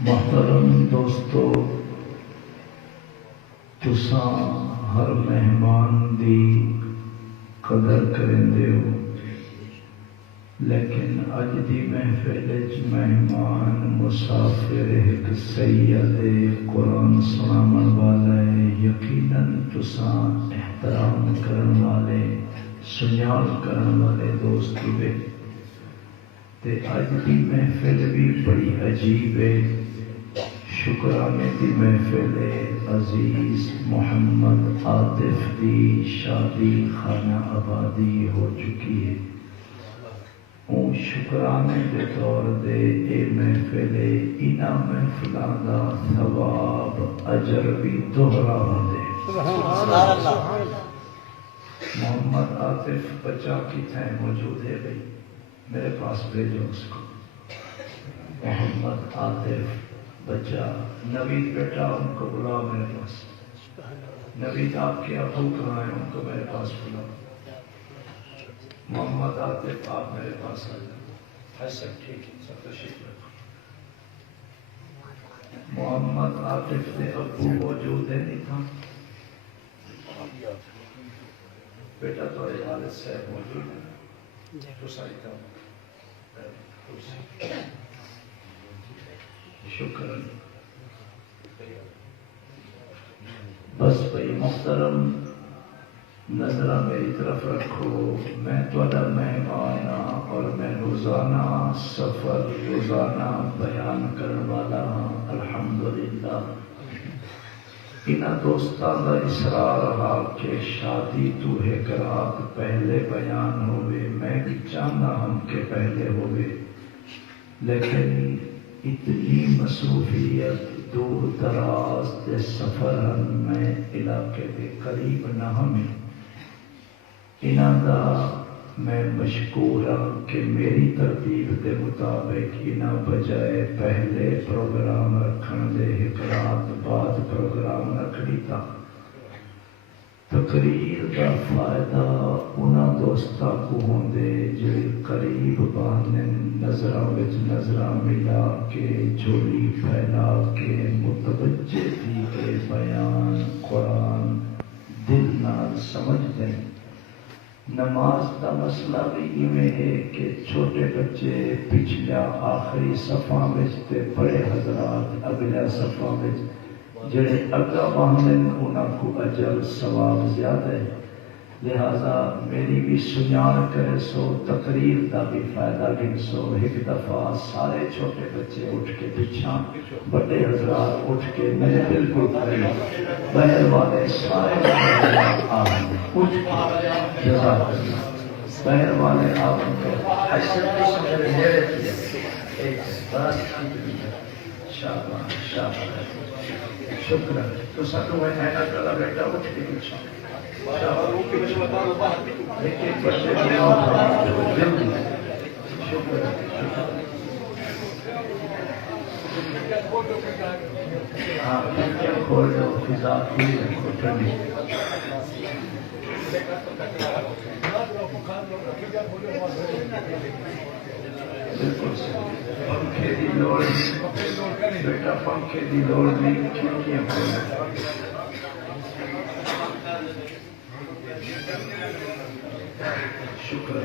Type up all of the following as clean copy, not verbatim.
محترم دوستو، تساں ہر مہمان دی قدر کرندے ہو، لیکن اج دی محفل وچ مہمان مسافر ایک سید قرآن سناون والا ہے۔ یقیناً تساں احترام کرن والے، سنیال کرن والے دوست ہوئے تے اج دی محفل بھی بڑی عجیب ہے۔ شکرانے دی محفل عزیز محمد عاطف دی شادی خانہ آبادی ہو چکی ہے۔ اون شکرانے دے طور دے اے محفل انہاں محفلاں دا ثواب اجر بھی دوہرا ہوندے۔ محمد عاطف بچہ کتنے موجود ہے بھائی؟ میرے پاس بھیجو اس کو۔ محمد عاطف بچہ، نوید بیٹا ان کو بلاؤ میرے پاس۔ نوید آپ کے ابو کہاں ہیں؟ ان کو میرے پاس بلاؤ۔ محمد عاطف آپ میرے پاس آ جائیں۔ سب ٹھیک ہے، سب تشریف رکھو۔ محمد عاطف کے ابو موجود ہے نہیں تھا؟ بیٹا تھوڑے والد صاحب موجود ہے؟ تو ساری کام شکر۔ بس بھائی محترم، نظرہ میری طرف رکھو، میں تھوڑا مہمان ہاں اور میں روزانہ سفر، روزانہ بیان کرنے والا ہاں۔ الحمدللہ انہاں دوستاں دا اصرار رہا کہ شادی تو ایک رات پہلے بیان ہوئے، میں بھی چاہنا ہم کہ پہلے ہوئے، لیکن اتنی مصروفیت، دور دراز کے سفر میں علاقے کے قریب نہ ہمیں انہاں دا میں مشکور ہوں کہ میری ترتیب کے مطابق انہاں بجائے پہلے پروگرام رکھن دے ایک رات بعد پروگرام رکھ لیتا۔ تقریر کا فائدہ انہاں دوستاں کو ہوندے جڑے قریب باندھن، نظراں وچ نظراں ملا کے، جھولی پھیلا کے، متوجہ تھی کے بیان قرآن دل نال سمجھ دیں۔ نماز کا مسئلہ بھی ایویں ہے کہ چھوٹے بچے پچھلیا آخری صفاں وچ تے بڑے حضرات اگلے صفاں وچ جڑے اگا باندھن انہاں کو اجر ثواب زیادہ ہے، لہذا میری بھی سنیان کرے سو، تقریر کا بھی فائدہ گن سو۔ ایک دفعہ سارے چھوٹے بچے اٹھ کے پیچھا، بڑے حضرات اٹھ کے میرے بالکل قریب، بہر والے سارے آمین اٹھ کے جزاک اللہ، بہر والے آمین کو حسن کی سمجھے میرے کیا ایک بس شاباش شاباش شکر۔ تو ساتھ میں اینا کلا بیٹا اٹھ کے پیچھا ایک بچے جلدی شکر۔ ہاں کیا کھول دو، فضا کھلی رکھو ٹھنڈی۔ بالکل پنکھے دی لوڑ بیٹا، پنکھے دی لوڑ نہیں، کھڑکیاں کھولو۔ شکر۔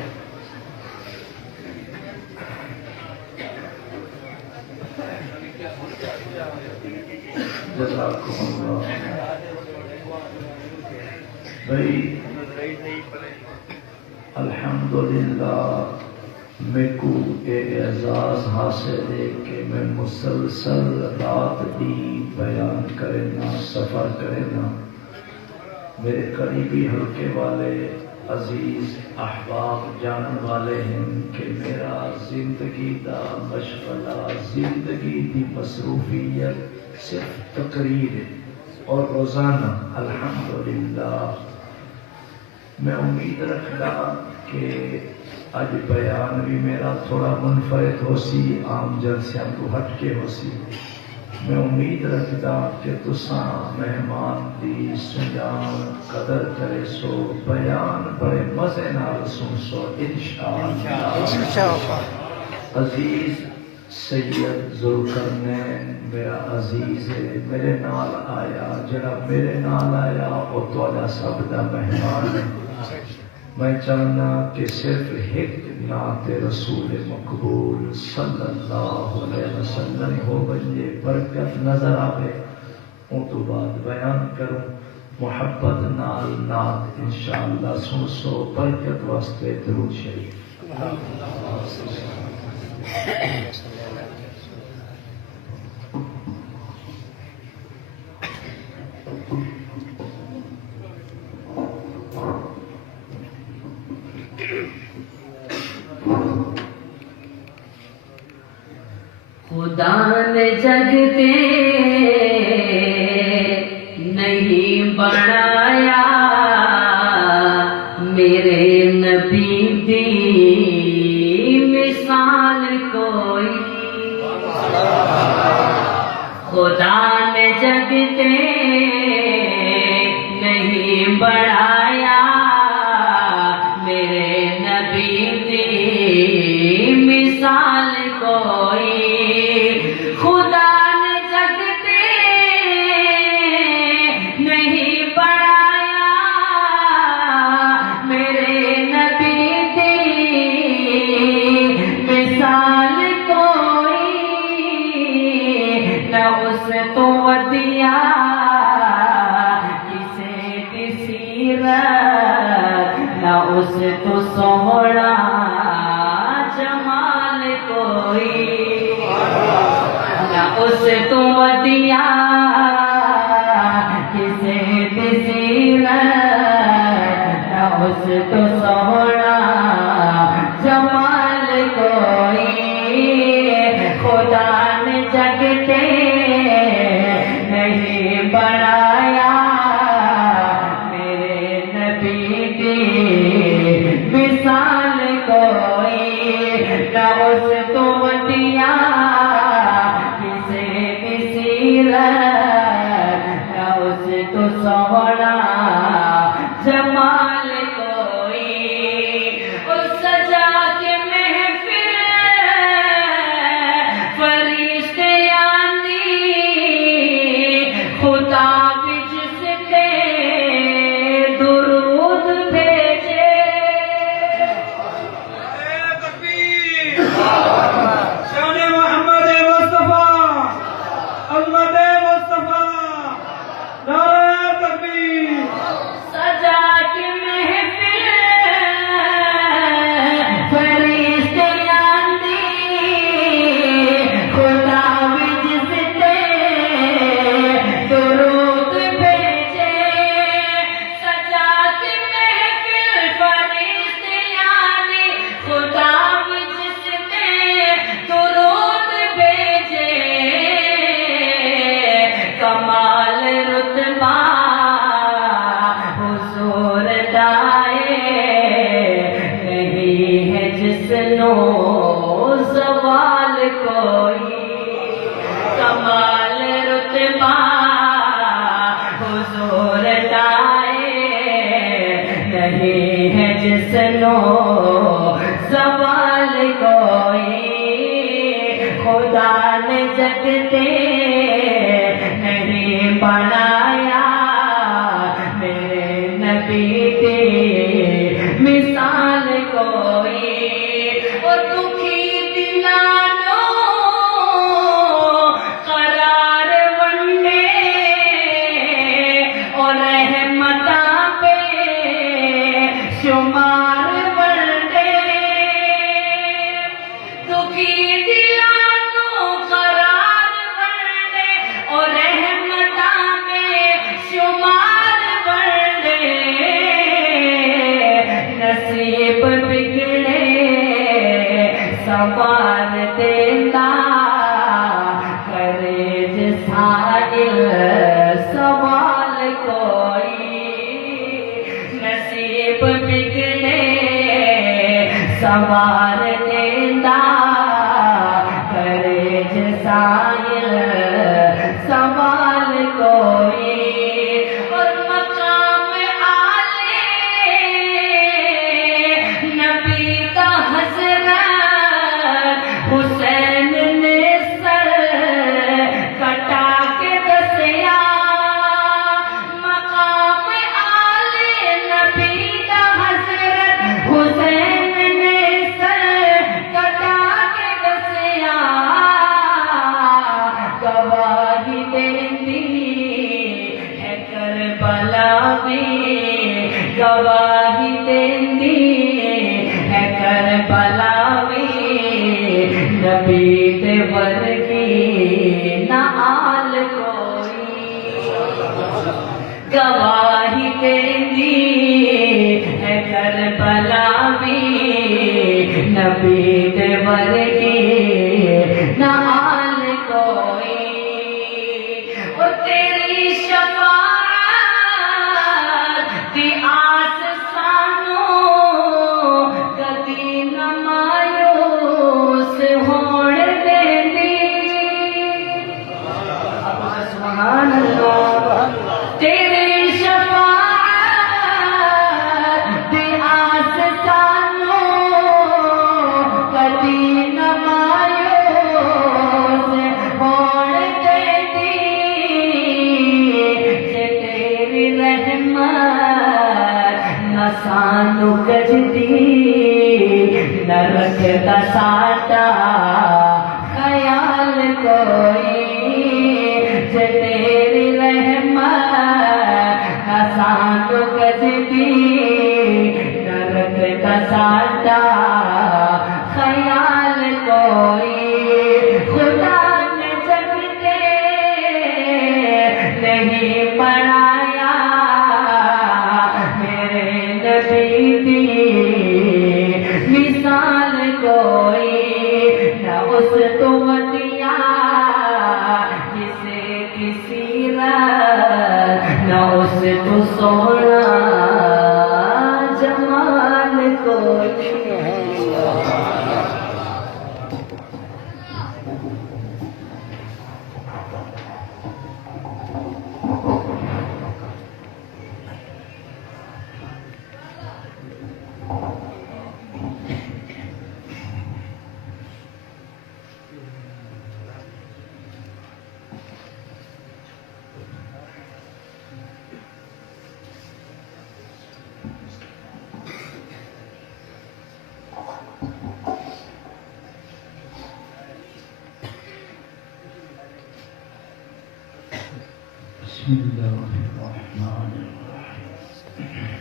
جزاکم اللہ۔ بھائی الحمدللہ میں کو اعزاز حاصل ہے کہ میں مسلسل رات دی بیان کرنا، سفر کرنا۔ میرے قریبی حلقے والے عزیز احباب جانن والے ہیں کہ میرا زندگی دا مشغلہ، زندگی دی مصروفیت صرف تقریر ہے اور روزانہ الحمدللہ میں امید رکھتا کہ اج بیان بھی میرا تھوڑا منفرد ہو سی، عام جلسیاں کو ہٹ کے ہو سی۔ میں امید رکھتا کہ تساں مہمان دی سنجان قدر کرے سو، بیان بڑے مزے نال سن سو انشاءاللہ۔ عزیز سید ذوالقرنین میرا عزیز ہے، میرے نال آیا، جڑا میرے نال آیا وہ تہاڈا سب دا مہمان ہے۔ میں چاہنا کہ صرف ایک نعت رسول مقبول صلی اللہ علیہ وسلم ہو بجے برکت نظر آئے، ان تو بعد بیان کروں۔ محبت نال نعت انشاءاللہ سن سو برکت واسطے درود شریف۔ خدا نے جگتے نہیں بنایا میرے نبی دی مثال کوئی، خدا نے جگتے نہیں بنایا میرے نبی دی مثال کوئی، خدا نے جگتے نہیں بنایا میرے نبی دی مثال کوئی، نہ اس تو ودیا کسے دی سیرت، نہ اس تو سوہنا جمال کوئی، نہ اس تو ودیا کسے دی سیرت، نہ اس تو سوہنا جمال کوئی، خدا نے جگتے نہیں بنایا میرے نبی دی مثال کوئی، نہ اس تو ودیا کسے دی سیرت، نہ اس تو سوہنا جمال کوئی، اس سجا کے محفل فرشتے آندی، خدا بھی جس تے درود بھیجے، شان محمد مصطفیٰ، عظمت مصطفیٰ، نعرہ تکبیر۔ سجا کے محفل فرشتے آندی، خدا بھی جس تے درود بھیجے، سجا کے محفل فرشتے آندی، خدا بھی جس تے درود بھیجے، کمال رتبہ حضور دائے نہیں ہے جس نو زوال کوئی، کمال رتبہ حضور دائے نہیں ہے جس نو زوال کوئی، خدا نے جگتے نہیں بنایا میرے نبی دی مثال کوئی، اور دکھی دلانو قرار ونڈے، اور رحمتاں پہ شمار ونڈے، دکھی دلانو قرار ونڈے، اور رحمتاں پہ شمار ونڈے، نصیب بگڑے سوار دیتا، کرے جسائل سوال کوئی، نصیب بگڑے سوار دیتا، کرے جسائل سوال کوئی، اور مقام آلے نبی کا حضرت نبی تے ورگی نہ آل کوئی گواہی دیندی ہے کربلا بھی نبی تے ورگی نہ آل کوئی وہ تیری شفاعت دی آس سانو کدی نہ مایوس ہون دیندی سبحان اللہ تیری شفاعت دی آس سانو کدی نہ مایوس ہون دیندی جے تیری رحمت نہ سانو کجدی نہ رکھتا ساڈا خیال کوئی جے تیری رحمت نہ سانو کجدی نہ رکھتا ساڈا خیال کوئی خدا نے جگ نہیں پڑھایا میرے نبی دی مثال کوئی نہ اس تو ودیا جسے کسی رات نہ اس تو سونا جمال کوئی بسم اللہ الرحمن الرحیم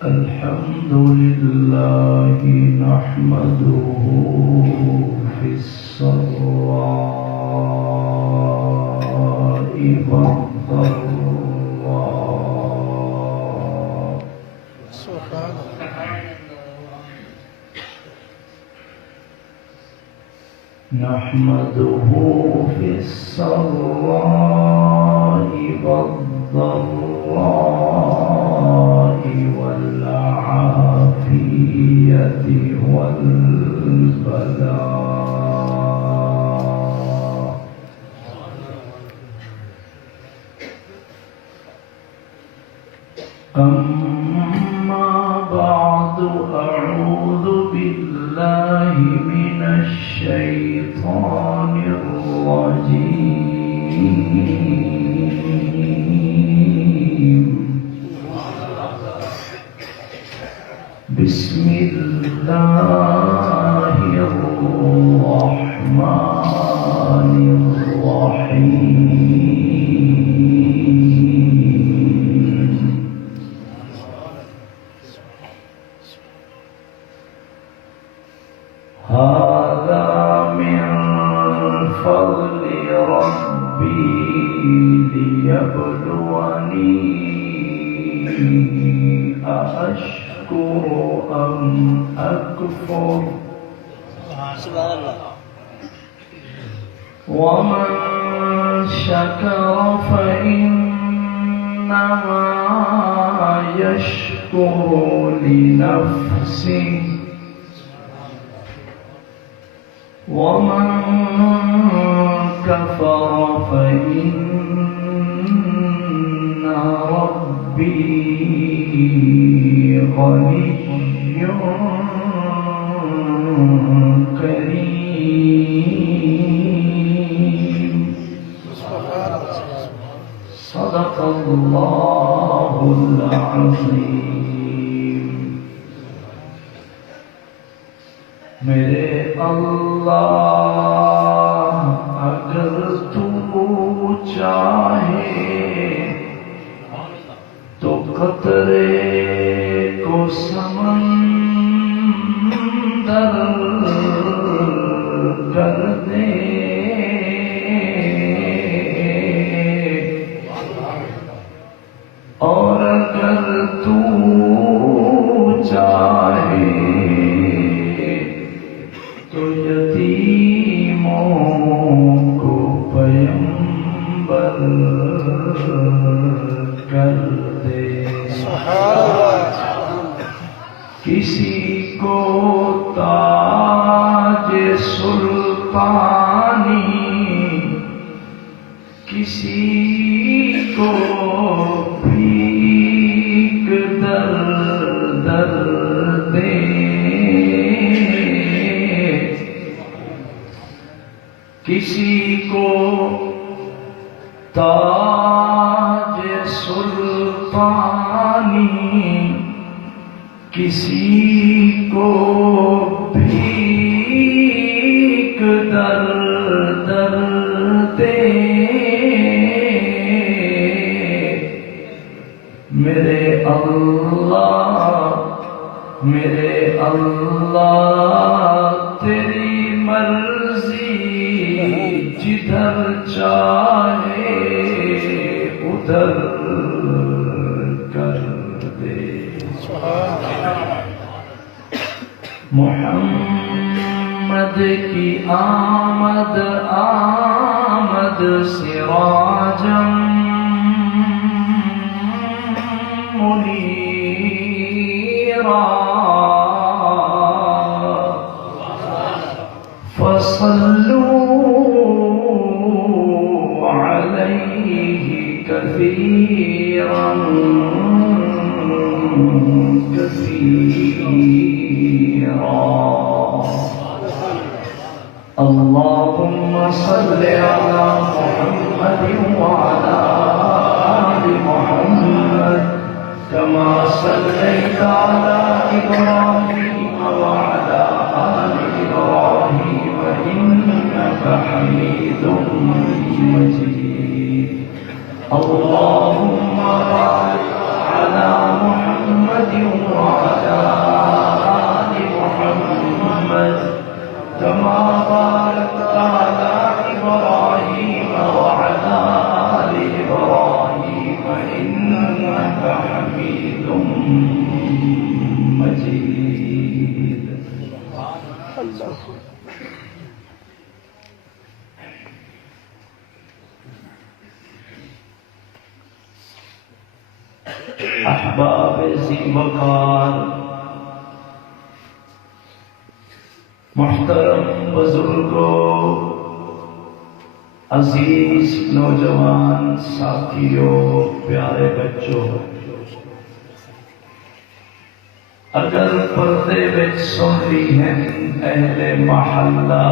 الحمد للہ نحمده فی السراء والضراء نحمده في السراء والضراء والعافية والبلاء أما بعد أعوذ بالله من الشيطان الرجيم بسم الله الرحمن الرحيم هذا من فضل ربي ليبلوني أأشكر أم أكفر ومن شكر فإنما يشكر لنفسه ومن كفر فإن ربي غني كريم صدق الله العظيم میرے اللہ یتیموں کو پیمبر کر دے، کسی کو تاج سلطانی، کسی کو بھیک در در دے، کسی کو تاج سلطانی، کسی کو بھیک در در دے، میرے اللہ تیری مرضی جدھر چاہے ادھر کر دے۔ محمد کی آمد آمد سراجم منیرا، فصلوا علیہ کثیرا کثیرا۔ اللهم صل على محمد وعلى آل محمد كما صليت على إبراهيم وعلى آل إبراهيم إنك حميد مجيد۔ اللهم بارك على محمد وعلى آل محمد كما باركت على إبراهيم وعلى آل إبراهيم إنك حميد مجيد۔ احباب ذی وقار، محترم بزرگوں، عزیز نوجوان ساتھیوں، پیارے بچوں، اگر پردے وچ سن رہی ہیں اہل محلہ،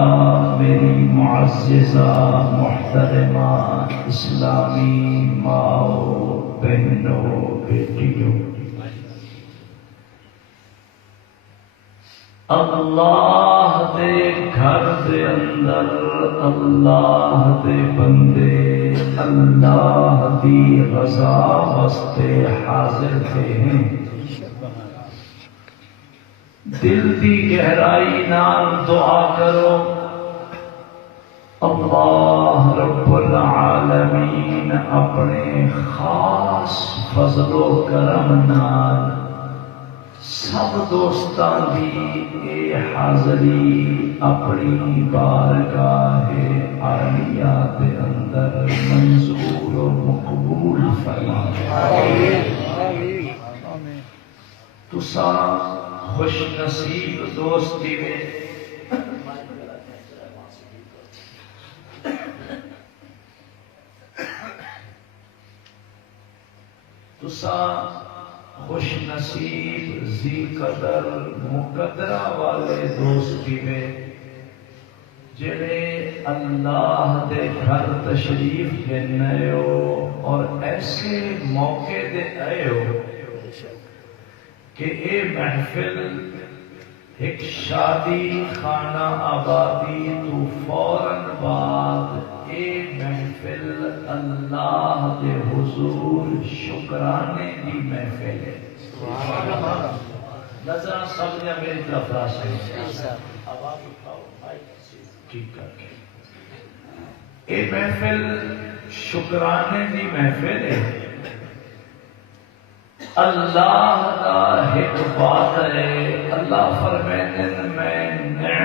میری معززہ محترمہ اسلامی ماؤ، بہنوں، بیٹیوں، اللہ دے گھر دے اندر اللہ دے بندے اللہ دی رضا واسطے حاضر تھے ہیں۔ دل دی گہرائی نال دعا کرو، اللہ رب العالمین اپنے خاص فضل و کرم نال سب دوستاں دی اے حاضری اپنی بارگاہ عالیہ دے اندر منظور و مقبول فرمائے۔ تساں خوش نصیب دوستی میں تساں خوش نصیب ذی قدر مقدرہ والے دوستی میں جڑے اللہ دے گھر تشریف لینے ہو اور ایسے موقع دے آئے ہو کہ اے محفل ایک شادی خانہ آبادی تو فوراً بعد اے محفل اللہ دے حضور شکرانے دی محفل ہے۔ نظر سب نے میری طرف راشے آواز اٹھاؤ ٹھیک کر کے۔ اے محفل شکرانے دی محفل ہے۔ اللہ کا ایک بات ہے، اللہ فرمائے میں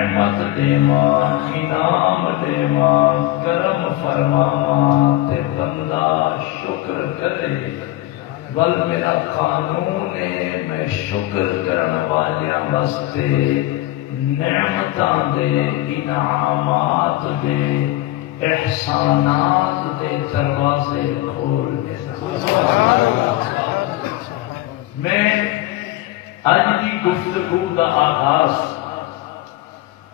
نعمت دیواں انعام دیواں کرم فرماواں تے بندہ شکر کرے بل میرا قانون ہے میں شکر کرن والیاں واسطے نعمتاں دے انعامات دے احسانات دے دروازے کھول دینا۔ میں اج کی گفتگو کا آغاز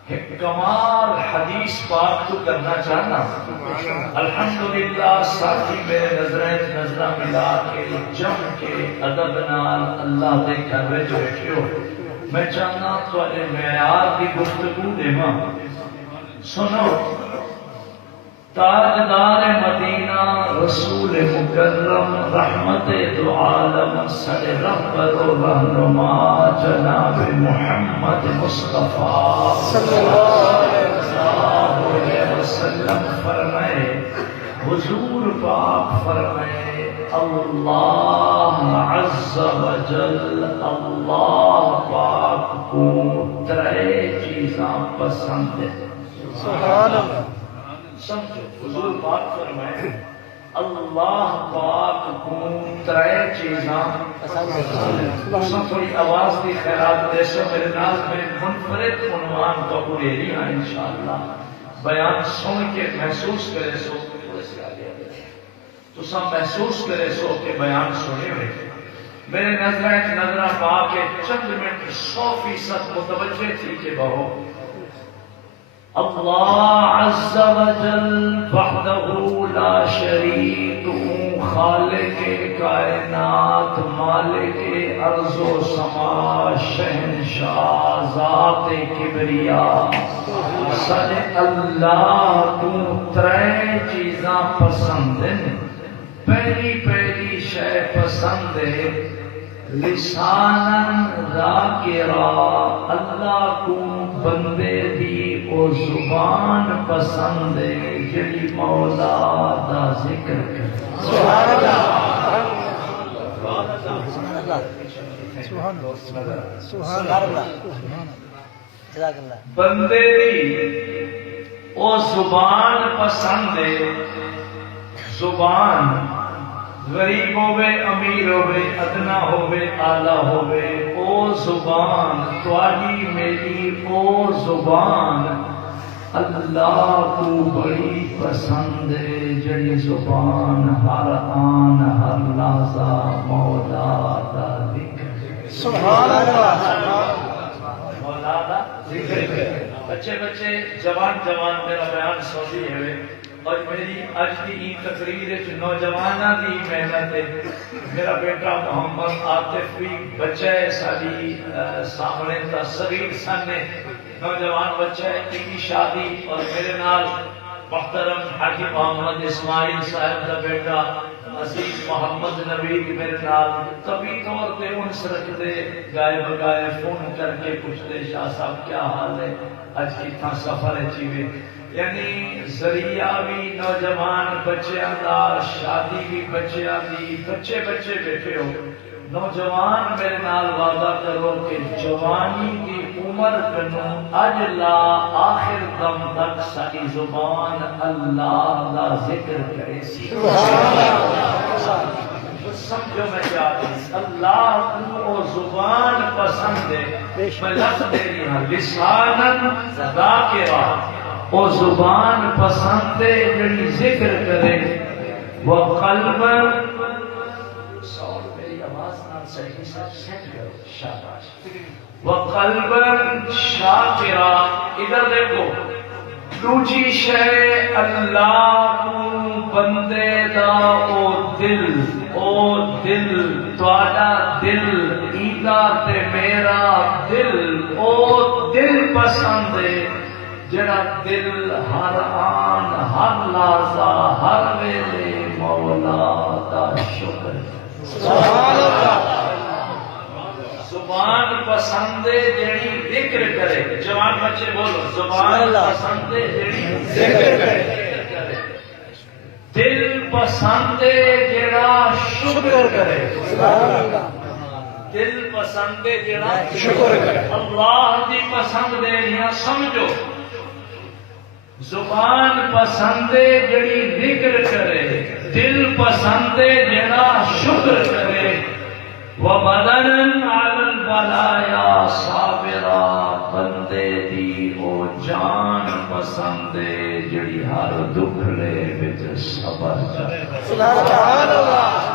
ایک کمال حدیث پاک تو کرنا چاہنا۔ الحمدللہ ساتھی میرے نظریں ملا کے جم کے ادب نال اللہ دے گھر وچ بیٹھے ہو، میں چاہنا تھوڑے معیار کی گفتگو دیواں۔ سنو، تاجدار مدینہ رسول مکرم رحمت دو عالم سر رہبر و رہنما جناب محمد مصطفیٰ صلی اللہ علیہ وسلم فرمائے، حضور پاک فرمائے، اللہ عز و جل اللہ پاک کو ترے چیزاں پسند ہے۔ سبحان اللہ۔ سمجھو، حضور پاک فرمائے اللہ پاک کو ترے چیزاں پسند۔ تھوڑی آواز کی خیرات دے سو میرے ناز میں منفرد عنوان کا پوری ہیں انشاءاللہ بیان سن کے محسوس کرے سو تو سب محسوس کرے سو کہ بیان سنے ہوئے میرے نظرہ پا کے چند منٹ 100% متوجہ تھی کہ بہو اللہ عز و جل وحدہ لا شریک خالق کائنات مالک ارض و سما شہنشاہ ذات کبریا سارے اللہ کو ترے چیزاں پسند ہیں۔ پہلی شے پسند ہے لساناً ذاکرا، اللہ کو بندے دی او زبان پسند ہے جڑی مولا دا ذکر کرے۔ سبحان اللہ، سبحان اللہ، جزاک اللہ۔ بندے دی او زبان پسند ہے، زبان غریب ہوئے امیر ہوئے ادنا ہوئے آلہ ہوئے او زبان تواڈی میری او زبان اللہ کو بڑی پسند ہے جڑی زبان ہر آن ہر لحظہ مولا دا ذکر۔ سبحان اللہ، مولا دا ذکر۔ بچے جوان میرا بیان سوچی ہے اور میری اج کی تقریر نوجوانوں کی محنت ہے۔ میرا بیٹا محمد عاطف بھی بچہ ہے ساری سامنے تصویر سامنے نوجوان بچہ ہے کی شادی اور میرے نال محترم حاجی محمد اسماعیل صاحب کا بیٹا عزیز محمد نبی میرے نال طبی طور پہ انس رکھتے گائے بگائے فون کر کے پوچھتے شاہ صاحب کیا حال ہے اج کتنا سفر ہے چیوے، یعنی ذریعہ بھی نوجوان بچیاں دا شادی بھی بچیاں دی بچے بیٹھے ہو۔ نوجوان میرے نال وعدہ کرو کہ جوانی کی عمر کنو اج لا آخر دم تک ساری زبان اللہ دا ذکر کرے سی۔ سمجھو میں کیا اللہ کو زبان پسند ہے، میں لفظ دے رہی ہوں لساناً ذاکرا، او زبان پسند ہے جڑی ذکر کرے، وہ قلب سوال میری آواز نہ صحیح سیٹ کرو شاباش، وہ قلب شاکرا۔ ادھر دیکھو دوجی شے اللہ کو بندے دا او دل تواڈا دل ایدا تے میرا دل او دل پسند ہے جڑا دل ہر آن ہر لحظہ ہر ویلے مولا دا شکر۔ سبحان اللہ۔ زبان پسند ہے جڑی ذکر کرے، جوان بچے بولو زبان پسند ہے جڑی ذکر کرے، دل پسند ہے جڑا شکر کرے۔ سبحان اللہ۔ دل پسند ہے جڑا شکر کرے اللہ دی پسند دے رہا سمجھو زبان پسند ہے جڑی ذکر کرے دل پسند ہے جڑا شکر کرے وبدن علی البلایا صابرا بندے دی او جان پسند ہے جڑی ہر دکھ لے وچ صبر کرے سبحان اللہ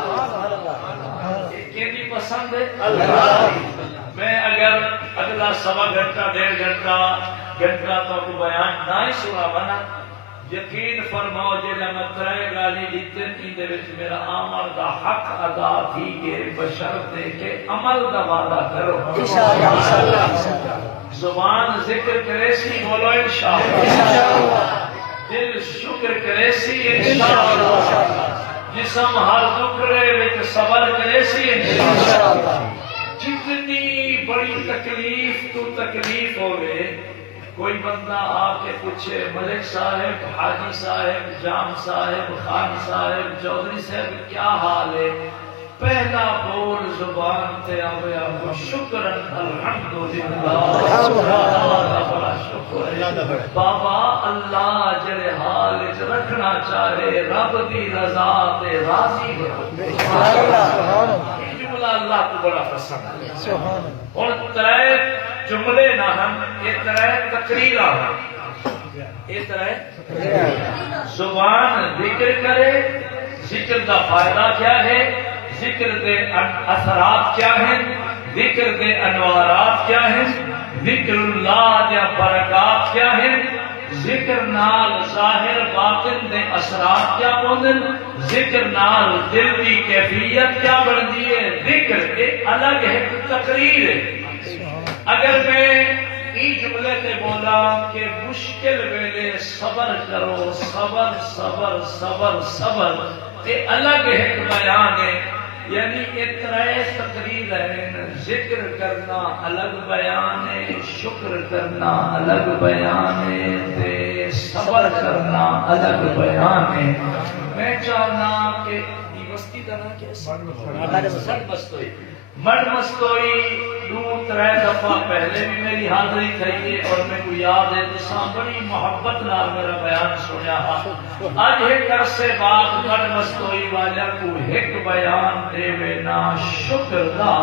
کیڑی پسند ہے اللہ دی میں اگر اگلا سوا گھنٹہ 1.5 گھنٹہ تو بیان نہ ہی سنا بنا یقین فرماؤ جے میں ترے گالی دیتے ان دے وچ میرا عمل دا حق ادا تھی گئے بشرطے کہ عمل دا وعدہ کرو انشاءاللہ زبان ذکر کرے سی بولو انشاءاللہ دل شکر کرے سی انشاءاللہ جسم ہر دکھڑے وچ صبر کرے سی انشاءاللہ جتنی بڑی تکلیف تو تکلیف ہوئے کوئی بندہ آ کے پوچھے ملک صاحب حاجی صاحب جام صاحب خان صاحب چودھری صاحب کیا حال ہے پہلا بول زبان تے آوے آپ شکرن الحمدللہ بڑا شکر بابا اللہ جڑے حال وچ رکھنا چاہے رب دی رضا تے راضی ہو جملہ اللہ کو بڑا پسند ہے اور ترے جملے نہ ہم یہ طرح تقریر یہ طرح زبان ذکر کرے ذکر کا فائدہ کیا ہے ذکر کے اثرات کیا ہیں ذکر کے انوارات کیا ہیں ذکر اللہ کے برکات کیا ہیں ذکر نال ظاہر باطن دے اثرات کیا ہوندے ذکر نال دل دی کیفیت کیا بندی ہے ذکر ایک الگ ہے تقریر ہے اگر میں یہ جملے تے بولا کہ مشکل ویلے صبر کرو صبر صبر صبر صبر یہ الگ ایک بیان ہے یعنی اتنا تقریر ہے ذکر کرنا الگ بیان ہے شکر کرنا الگ بیان ہے تے صبر کرنا الگ بیان ہے میں چاہنا کہ یہ بستی کا نام کیا ہے مڑ مستوئی 2-3 دفعہ پہلے بھی میری حاضری تھی اور میں کو یاد ہے تو بڑی محبت نال میرا بیان سنیا آج ایک عرصے بعد مڑ مستوئی والا کو ایک بیان دے نا شکر دا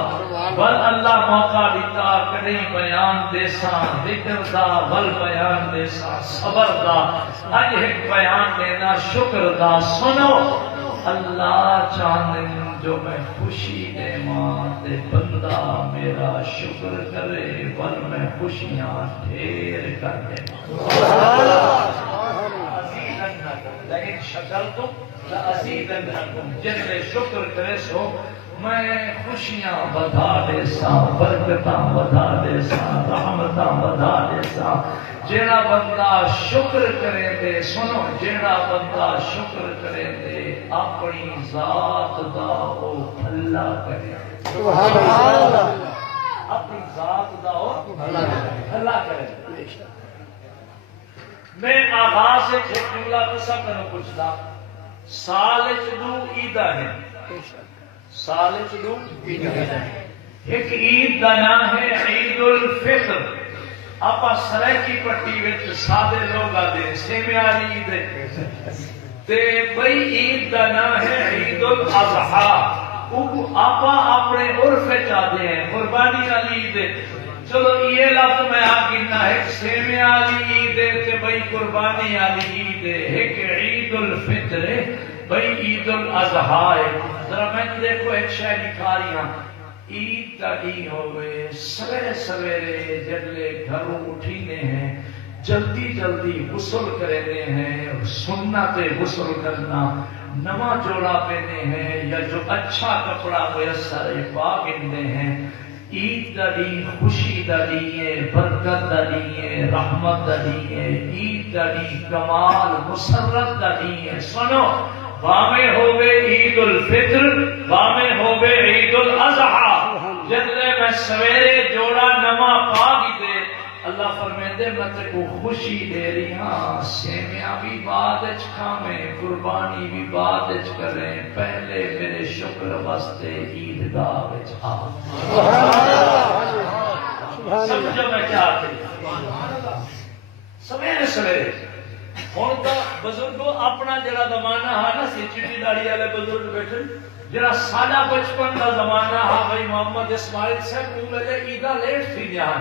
بل اللہ موقع دیتا کڑی بیان دے سا ذکر دا بل بیان دے سا صبر دا آج ایک بیان دینا شکر دا سنو اللہ چاندن جو میں خوشی دے ماں تے بندہ میرا شکر کرے ول میں خوشیاں ڈھیر کر دے لیکن شکر تو لأزیدنکم جن میں شکر کرے سو میں خوشیاں بدا دے سا برکتاں بدا دے سا رحمتاں بدا دے سا جیڑا بندہ شکر کرے دے سنو جیڑا بندہ شکر کرے دے اپنی ذات دا او بھلا کرے اپنی ذات دا او بھلا کرے میں آغاز ایک جملہ تسا کنو پوچھتا سال چدو عیدہ ہے سال چدو عیدہ ہے ایک عید دا نام ہے عید الفطر آپا سرائکی پٹی وچ سادے لوگ آدھے سیمے آلی عید تے بھئی عید دا نام ہے عید الاضحیٰ آپا اپنے عرف چاہتے ہیں قربانی والی عید چلو یہ لفظ میں آگینا ہے سیمے والی عید تے بھئی قربانی والی عید ایک عید الفطر بھئی عید الاضحیٰ ذرا میں دیکھو ایک شے لکھا رہی ہوں عید تاڑی ہوئے سویرے سویرے جلے گھروں اٹھینے ہیں جلدی جلدی غسل کرنے ہیں سنت غسل کرنا نواں جوڑا پہنے ہیں یا جو اچھا کپڑا میسر پا گندے ہیں عید داری خوشی داری ہے برکت داری ہے رحمت داری ہے عید داری کمال مسرت داری ہے سنو وامے ہوئے عید الفطر وامے ہوئے عید الاضحیٰ جدلے میں سویرے جوڑا نواں پا گی دے اللہ فرمیندے میں تے کو خوشی دے رہی ہاں سیمیاں بھی بعد اچ کھاویں قربانی بھی بعد اچ کریں پہلے میرے شکر واسطے عیدگاہ وچ آ سمجھو میں کیا آتی سویرے سویرے ہوں تو بزرگوں اپنا جڑا زمانہ ہے نا سی چٹی داڑی والے بزرگ بیٹھے جڑا ساڈا بچپن کا زمانہ ہے بھائی محمد اسماعیل صاحب کو لگے عیداں لیٹ تھی جان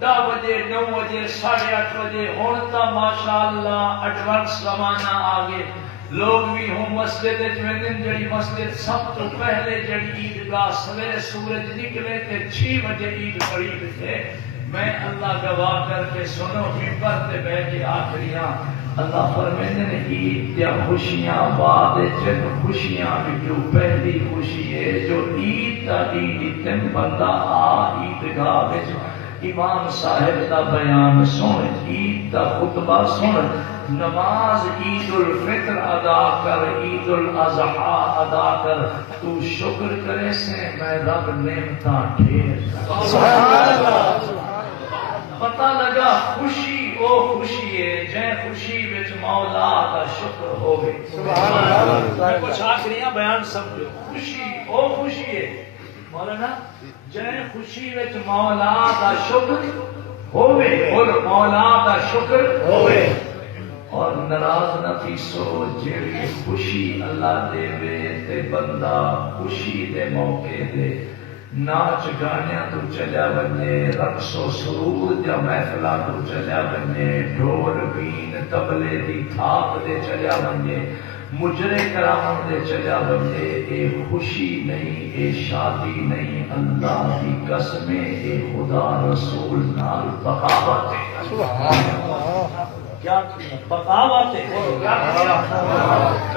10 بجے 9 بجے 8:30 بجے ہوں تو ماشاءاللہ ایڈوانس زمانہ آ گئے لوگ بھی ہوں مسجد جڑی مسجد سب تو پہلے جڑی عیدگاہ سویرے سورج نکلے تے 6 بجے عید پڑھی تھے میں اللہ گواہ کر کے سنو ممبر تے بیٹھ کے آخریاں اللہ فرمیندے نے عید دیا خوشیاں بعد جن خوشیاں جو پہلی خوشی ہے جو عید دا عید دن بندہ آ عیدگاہ وچ امام صاحب دا بیان سن عید دا خطبہ سن نماز عید الفطر ادا کر عید الاضحیٰ ادا کر تو شکر کرے سے میں رب نعمتاں ڈھیر سبحان اللہ پتہ لگا خوشی او خوشی ہے جے خوشی وچ مولا دا شکر ہوے سبحان اللہ میں کچھ آخریاں بیان سمجھو خوشی او خوشی ہے مولانا جے خوشی وچ مولا دا شکر ہوے اور مولا دا شکر ہوے اور ناراض نہ تھی سو جیڑی خوشی اللہ دے وے تے بندہ خوشی دے موقع دے ناچ گانیاں تو چلیا بنے رقص و سرور دیا محفلہ تو چلیا بنے ڈھول بین تبلے دی تھاپ دے چلیا بنے مجرے کرامن دے چلیا بنے اے خوشی نہیں اے شادی نہیں اللہ کی قسمیں اے خدا رسول نال بغاوت کیا بغاوت میں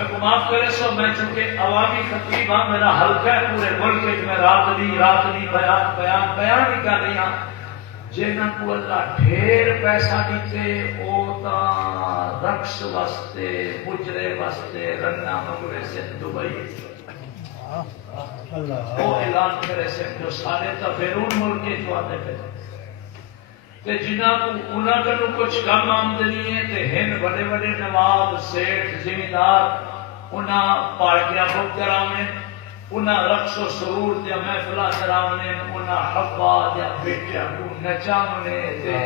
کو معاف کرے سو میں چونکہ عوامی خطیب ہاں میرا حلقہ ہے پورے ملک میں رات دی بیان ہی کر رہی ہاں جنہاں کو اللہ ڈھیر پیسہ دیتے او تا رقص واسطے مجرے واسطے رنہ مگرے سے دبئی وہ اعلان کرے سے جو سارے تا بیرون ملک جو آتے پہ تے جنہاں کو انہاں کو کچھ کم آمدنی ہے تے ہن بڑے بڑے نواب سیٹھ زمیندار انہاں پارٹیاں بک کراویں انہاں رقص و سرور دیا محفلہ کراویں انہاں حبا دیا بیٹیاں کو نچاویں تے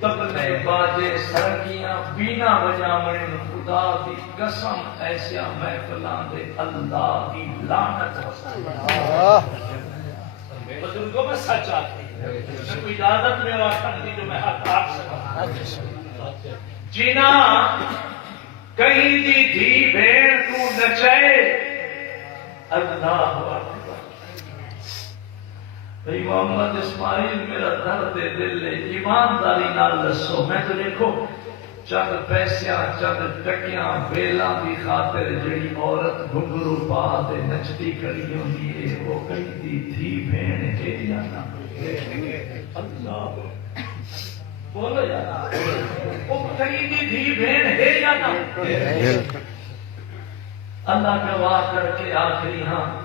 تبلے باجے سرگیاں بینا بجاویں خدا دی قسم ایسیا محفلاں دے اللہ دی لعنت بزرگوں میں سچ آتی میں کوئی اجازت میں واقع نہیں جو میں حق آپ سکتا جینا کہیں دی دھی بھیڑ تو نچائے اللہ اکبر بھئی محمد اسماعیل میرا درد دل ہے ایمانداری نال دسو میں تو دیکھو چند پیسیاں چند ٹکیاں بیلاں دی خاطر جڑی عورت گھنگرو پا تے نچتی کھڑی ہوندی ہے وہ کہیں دی دھی بھیڑ ہے یا نہ اللہ بولو یار وہ کہیں دی دھی بہن ہے یا نہ اللہ گواہ کر کے آخری ہاں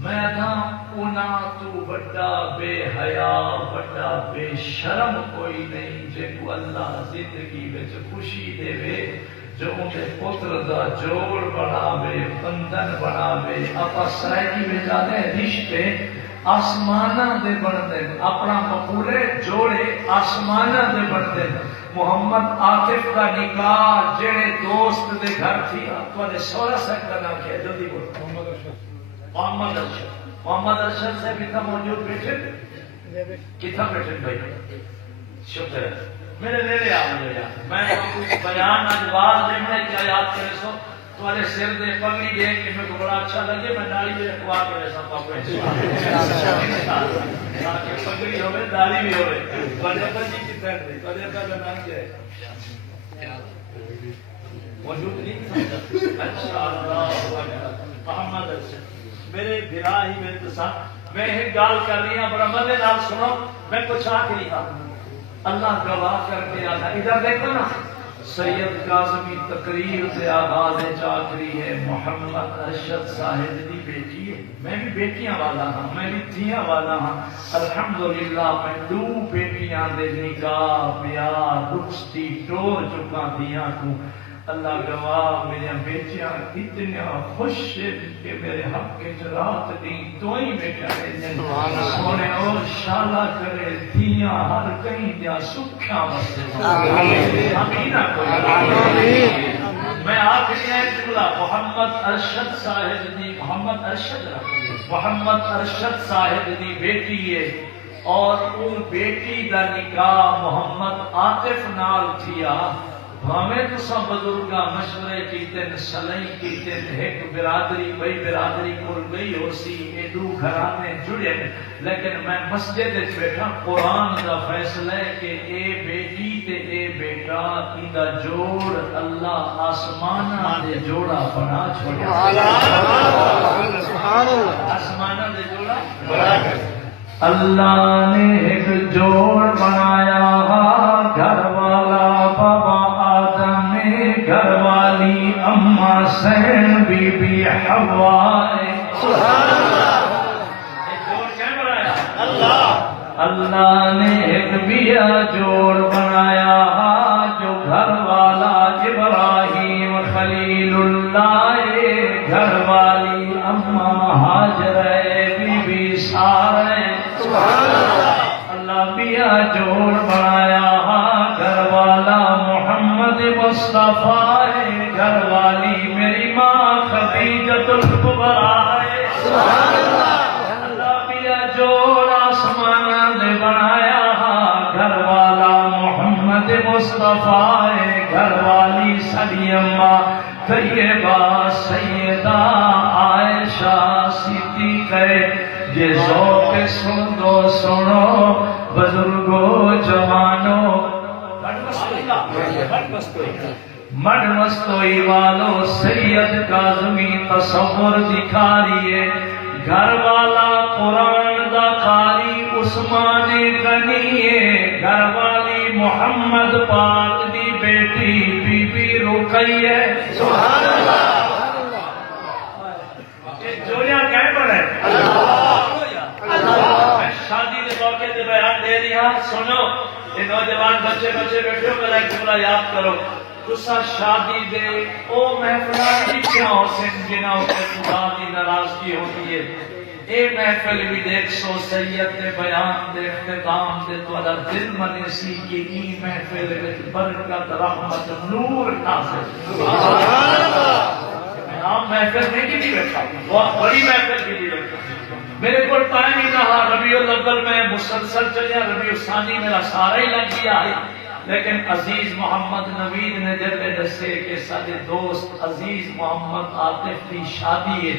میں تھا اونا تو بڑا بے حیا بڑا بے شرم کوئی نہیں جے کو اللہ زندگی وچ خوشی دے وے جو انہیں پتر دا جوڑ بناوے بندن بناوے اپا سرائکی میں جانے رشتے آسمانہ دے بڑھتے اپنا مقولے جوڑے آسمانہ دے بڑھتے محمد عاطف کا نکاح جڑے دوست دے گھر تھی تو سورا صاحب کا نام کیا جلدی بولو محمد ارشد محمد ارشد سے کتنا موجود بیٹھے کتنا بیٹھے بھائی شکر میرے میرے آمدے میں بیان اجوال دے میں کیا یاد کرے سو تمہارے سر دے پگڑی دے کہ میں کو بڑا اچھا لگے میں ناڑی دے رکھوا کے ویسا پاپے تاکہ پگڑی ہوئے داڑھی بھی ہوئے بڑے پر جی کی تیر دی بڑے پر نام کیا ہے موجود نہیں اچھا اللہ محمد ارشد میرے بھرا ہی میرے تصاف میں ایک گال کر رہی ہوں بڑا مدے نال سنو میں کچھ آ کے نہیں اللہ گواہ کر کے آتا ادھر دیکھو نا سید کاظمی تقریر سے آغاز چاکری ہے محمد ارشد صاحب دی بیٹی ہے. میں بھی بیٹیاں والا ہاں, میں بھی دھیاں والا ہاں. الحمدللہ میں دو بیٹیاں دے نکاح بیاہ رخصتی ٹور چکا دیاں کو. اللہ گواہ میرے بیٹیاں اتنا خوش کہ میرے حق کے رات دن تو ہی بیٹا ہے. سونے اور شالا کرے دھیاں ہر کہیں دیا سکھا بستے. میں آخری ہے جملہ محمد ارشد صاحب دی محمد ارشد صاحب دی بیٹی ہے اور ان بیٹی دا نکاح محمد عاطف نال تھیا. ہمیں تو سب بزرگا مشورے کیتے سلائی کیتے ایک برادری بئی برادری کول گئی ہو سی اے دو گھرانے جڑے, لیکن میں مسجد وچ بیٹھا قرآن دا فیصلہ ہے کہ اے بیٹی تے اے بیٹا ایندا جوڑ اللہ آسماناں دے جوڑا بنا چھوڑیا. سبحان اللہ. آسماناں دے جوڑا بنا اللہ نے ایک جوڑ بنایا. گھر والا بابا آدم, گھر والی اماں سین بی بی حوا. سبحان اللہ. ایک جوڑ کیا بنایا؟ اللہ نے ایک بیا جوڑ بنایا جو گھر والا ابراہیم خلیل اللہ, گھر والی اماں ہاجر بی بی سارہ. اللہ بیا جوڑ بنایا گھر والا محمد مصطفیٰ, گھر والی میری ماں خدیجۃ الکبریٰ. اللہ بیا جوڑ آسمان نے بنایا گھر والا محمد مصطفیٰ, گھر والی ساری اماں طیبہ سیدہ عائشہ صدیقہ. یہ ذوق سن دو سنو بزرگو جوانو, مڈ مستوئی والو سید کاظمی تصور دکھا رہی ہے. گھر والا قرآن دا قاری عثمان غنی ہے, گھر والی محمد پاک دی بیٹی بی بی رقیہ. سبحان اللہ. جوڑیاں کہیں پر ہے شادی کے موقع سے بیان دے رہی ہاں. سنو یہ نوجوان بچے بیٹھے ہو, میرا ایک جملہ یاد کرو. تسا شادی دے او محفلات کیا ہو سن جنہوں سے خدا کی ناراضگی ہوتی ہے. اے محفل بھی دیکھ سو سید دے بیان دے اختتام دے تھوڑا دل منے سی کہ ای محفل وچ برکت رحمت نور نازل. سبحان اللہ. عام محفل نہیں کی بیٹھا, بہت بڑی محفل کی بیٹھا. میرے کو ٹائم ہی رہا, ربیع الاول میں مسلسل چلیا, ربیع الثانی میرا سارا ہی لگ گیا ہے. لیکن عزیز محمد نوید نے جب دسے کہ سارے دوست عزیز محمد عاطف کی شادی ہے,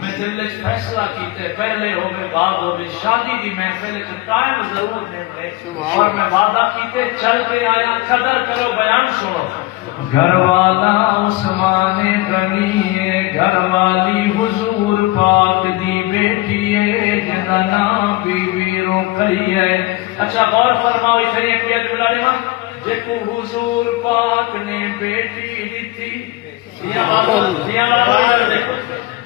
میں دل وچ فیصلہ کیتے پہلے ہوے بعد ہوے شادی دی محفل وچ ٹائم ضرور دے, اور میں وعدہ کیتے چل کے آیا. قدر کرو, بیان سنو. گھر والا عثمان غنی ہے, گھر والی حضور پاک دی بیٹی ہے جنہاں نام بی بی رقیہ ہے. اچھا غور فرماؤ, اتنی ایک جملہ لے ماں جے کو حضور پاک نے بیٹی دیتی. دیاں والا دیکھو,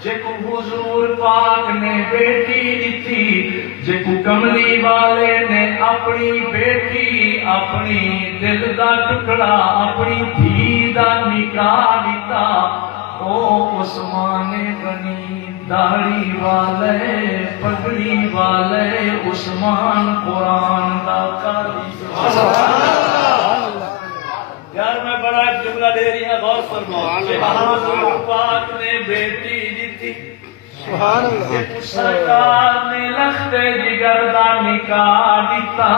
جے کو حضور پاک نے بیٹی دیتی, جے کو کملی والے نے اپنی بیٹی اپنی دل دا ٹکڑا اپنی دھی دا نکاح دیتا. او عثمان غنی داڑھی والے پگڑی والے عثمان قرآن دا قاری. یار میں بڑا ایک جملہ دے رہی ہوں, غور فرماؤ. حضور پاک نے بیٹی دیتی, سبحان اللہ. سرکار نے لخت جگر دا نکاح دیتا.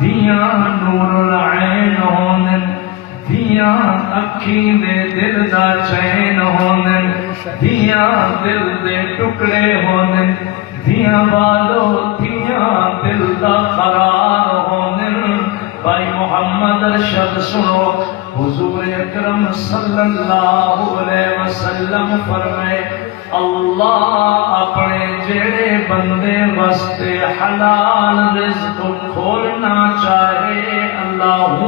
دیاں نور العین ہونن, دیاں اکھی دے دل دا چین ہونن, دیاں دل دے ٹکڑے ہونن, دیاں والو دیاں دل دا قرار ہونن. بھائی محمد ارشد سنو, حضور اکرم صلی اللہ علیہ وسلم فرمائے اللہ اپنے جڑے بندے واسطے حلال رزق کھولنا چاہے, اللہ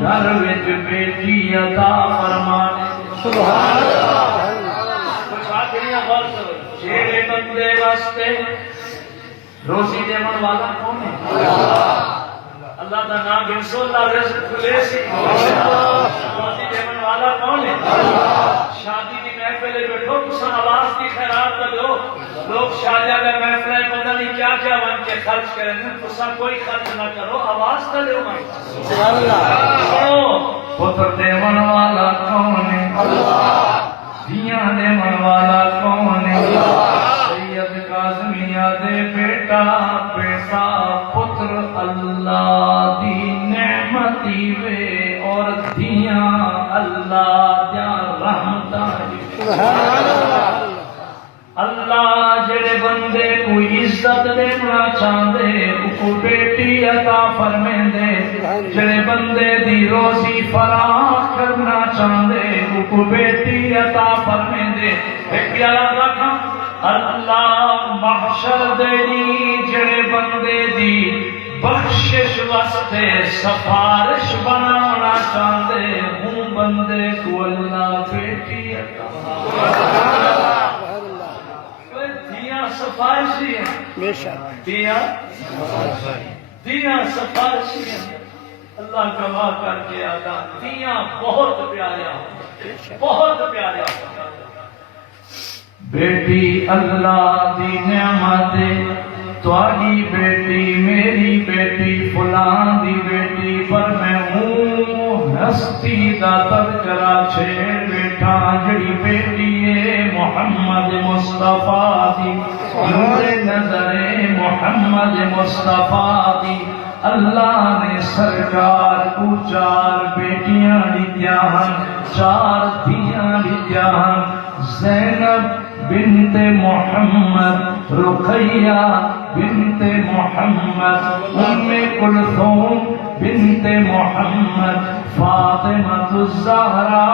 گھر وچ بیٹی عطا فرمانے سبحان اللہ کچھ آخریاں غور کرو جیڑے بندے واسطے روزی دیون والا کون ہے اللہ دا نام گنسو اللہ رزق کھلے سی روزی دیون والا کون ہے شادی کی محفل بیٹھو تسا آواز کی خیرات کر دو لوگ شادیاں میں محفل پتہ نہیں کیا کیا بن کے خرچ کریں گے تسا کوئی خرچ نہ کرو آواز کر دو سبحان اللہ پتر دیون والا کون ہے دیاں دیون والا کون ہے سید کاظمیہ دے بیٹا بیٹا پتر اللہ دی نعمتی وے اور دیاں اللہ دیاں رحمتاں اللہ جڑے بندے کوئی عزت دینا چاہندے کو بیٹی عطا فرمیندے جڑے بندے دی روزی فراخ کرنا چاہندے کو بیٹی عطا فرمیندے ایک پیارا رکھا اللہ محشر دیڑی جڑے بندے دی بخشش واسطے سفارش بنانا چاہندے ہوں بندے کو اللہ بیٹی عطا سفارشی ہیں بے شک دیاں سفارشی ہیں اللہ گواہ کر کے آتا دیاں بہت پیاریا بیٹی اللہ دی نعمت تواڈی بیٹی میری بیٹی فلاں دی بیٹی پر میں ہوں ہستی دا تذکرہ چھیڑ بیٹھا جڑی بیٹی ہے محمد مصطفیٰ دی نور نظر محمد مصطفیٰ دی اللہ نے سرکار کو 4 بیٹیاں دیاں ہیں 4 دیاں دیاں ہیں زینب بنت محمد رقیہ بنت محمد ام کلثوم بنت محمد فاطمہ الزہرا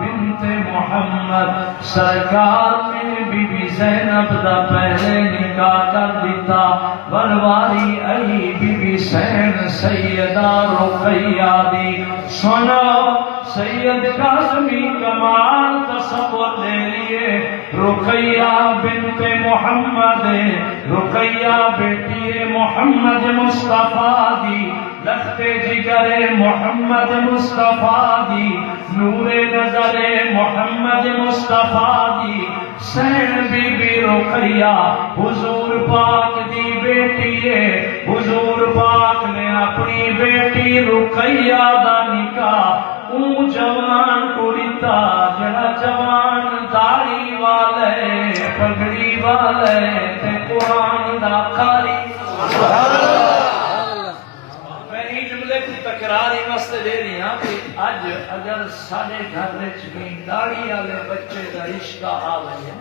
بنت محمد سرکار نے بی بی زینب دا پہلے نکاح کر دیتا برواری ای بی بی سین سیدہ رقیہ دی سنو سید کاظمی کمال تصور لے لیے رقیہ بنت محمد رقیہ بیٹی محمد مصطفیٰ دی لخت جگر محمد مصطفیٰ دی نور نظر محمد مصطفیٰ دی سین بی بی رقیہ حضور پاک دی بیٹی ہے حضور پاک نے اپنی بیٹی رقیہ دا نکاح اون جوان کو دیتا جڑا جوان داڑھی والے پگڑی والے تے قرآن دا قاری تکرار واسطے دے رہی ہاں کہ اج اگر سارے گھر وچ کہیں داڑھی والے بچے کا رشتہ آ گیا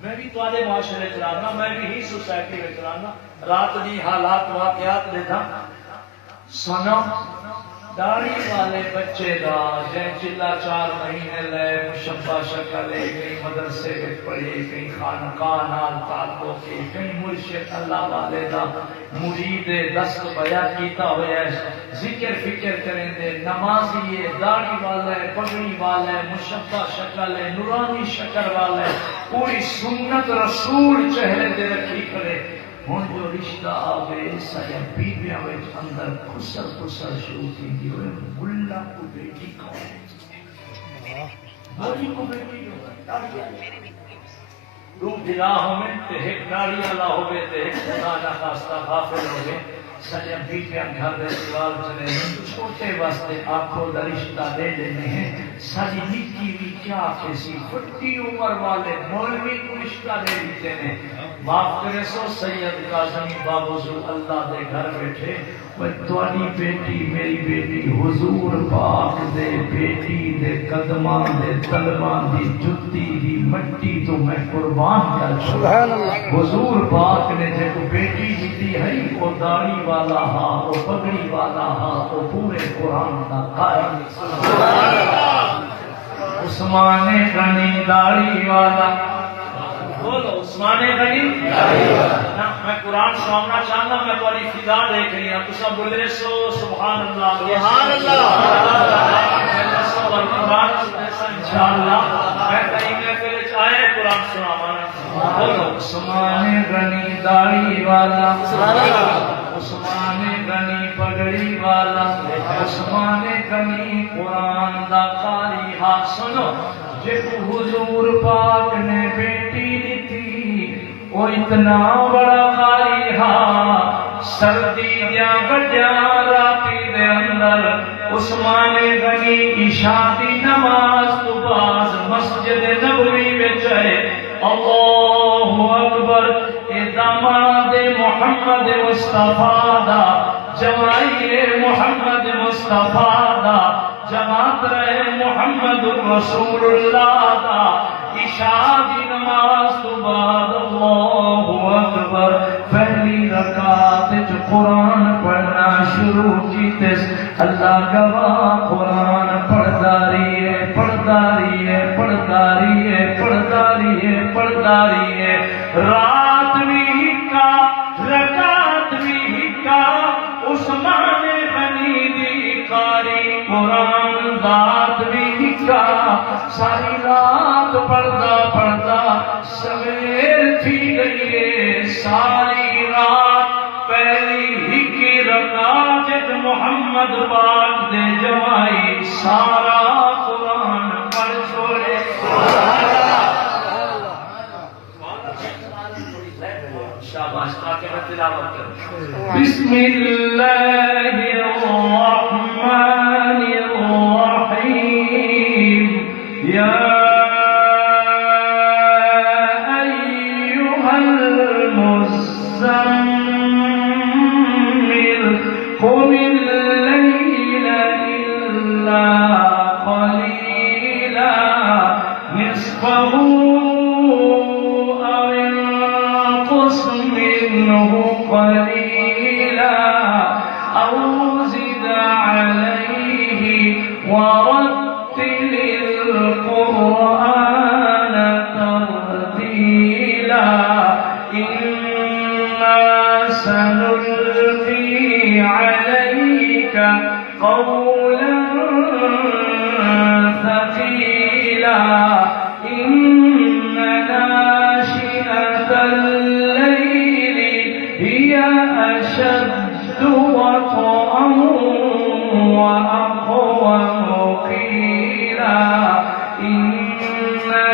میں بھی تواڈے معاشرے چ رہنا میں بھی ہی سوسائٹی وچ رہنا رات دی حالات واقعات دیکھا سنو داڑھی والے بچے دا جے چلا 4 مہینے لے مشبہ شکل ہے کہیں مدرسے وچ پڑھے کہیں خانقاہ نال تعلق ہے کہیں مرشد اللہ والے دا مرید دست بیان کیتا ہوا ہے ذکر فکر کریں دے نمازی ہے داڑھی والا ہے پگڑی والا ہے مشبہ شکل ہے نورانی شکل والا ہے پوری سنت رسول چہرے دے رکھی کرے ہوں جو رشتہ آگے سارے بیویاں وچ اندر خسر شروع تھی ہوئے ملا کو بیٹی کون بولی کو بیٹی دو بلا ہوئے تے ایک داڑھی والا ہوئے تے ایک خدا نہ خواستہ غافل ہوئے سارے بیویاں گھر دے سوال چلے چھوٹے واسطے آنکھوں دا رشتہ دے دینے ہیں ساری نکی بھی کیا کسی بڑی عمر والے مولوی کو رشتہ دے دیتے ہیں معاف کرے سو سید کاظمی بابوزو اللہ دے گھر بیٹھے وہ تواڈی بیٹی میری بیٹی حضور پاک دے بیٹی دے قدمان دے تلوان دی جتی دی مٹی تو میں قربان کر سبحان اللہ حضور پاک نے جے کو بیٹی دیتی ہے وہ داڑھی والا ہا وہ پگڑی والا ہا وہ پورے قرآن کا قائل سبحان اللہ عثمان غنی داڑھی والا بولو عثمان غنی نا میں قرآن سننا چاہتا میں تمہاری فضا دیکھ رہی ہوں تو سب بولے سو سبحان اللہ انشاءاللہ میں کہیں محفل وچ آئے قرآن سناوانا بولو عثمان غنی داڑھی والا عثمان غنی پگڑی والا عثمان غنی قرآن دا قاری ہاتھ سنو جب حضور پاک نے بیٹی دیتی وہ اتنا بڑا قاری ہاں سردی دیا گڈیا راتی دے اندر عثمان غنی عشاء دی نماز تو بعد مسجد نبوی وچ ہے اللہ اکبر اے داماد محمد مصطفیٰ دا جمائی محمد مصطفیٰ دا جماعت رہے محمد رسول اللہ دا عشاء دی نماز تو بعد اللہ اکبر پہلی رکعت جو قرآن پڑھنا شروع کیتے اللہ گواہ قرآن پڑھدا رہیے پڑھدا رہیے پڑھدا رہیے پڑھدا رہیے پڑھدا رہیے رات بھی ہکا رکعت بھی ہکا عثمان غنی دی قاری قرآن ذات بھی ہکا ساری رات پڑھدا پڑھدا سویر تھی گئی ہے ساری رات پہلی ہکی رکعت محمد پاک دے جمائی سارا قرآن پڑھ چھوڑے شاباش تاکہ میں تلاوت کروں بسم اللہ الرحمن الرحیم یا قم الليل إلا قليلا نصفه أو انقص منه قليلا أو زد عليه ورتل القرآن ترتيلا إنا سنلقي عليك قولا ثقيلا إن ناشئة الليل هي أشد وطئا وأقوم قيلا إن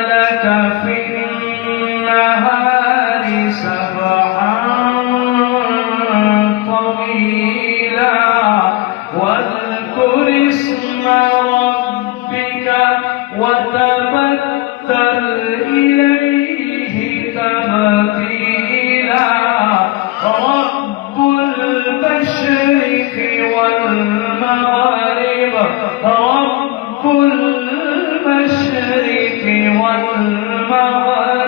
لك في النهار سبحا طويلا واذكر اسم ربك وتبتل إليه تبتيلا رب المشرق والمغرب رب المشرق والمغرب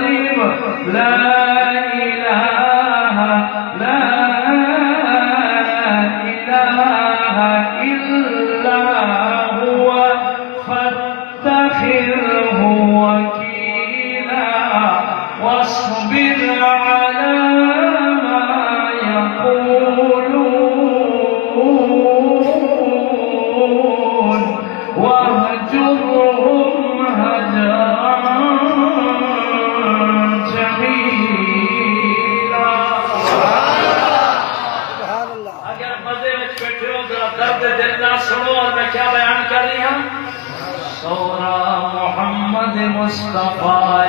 لا مصطفیٰ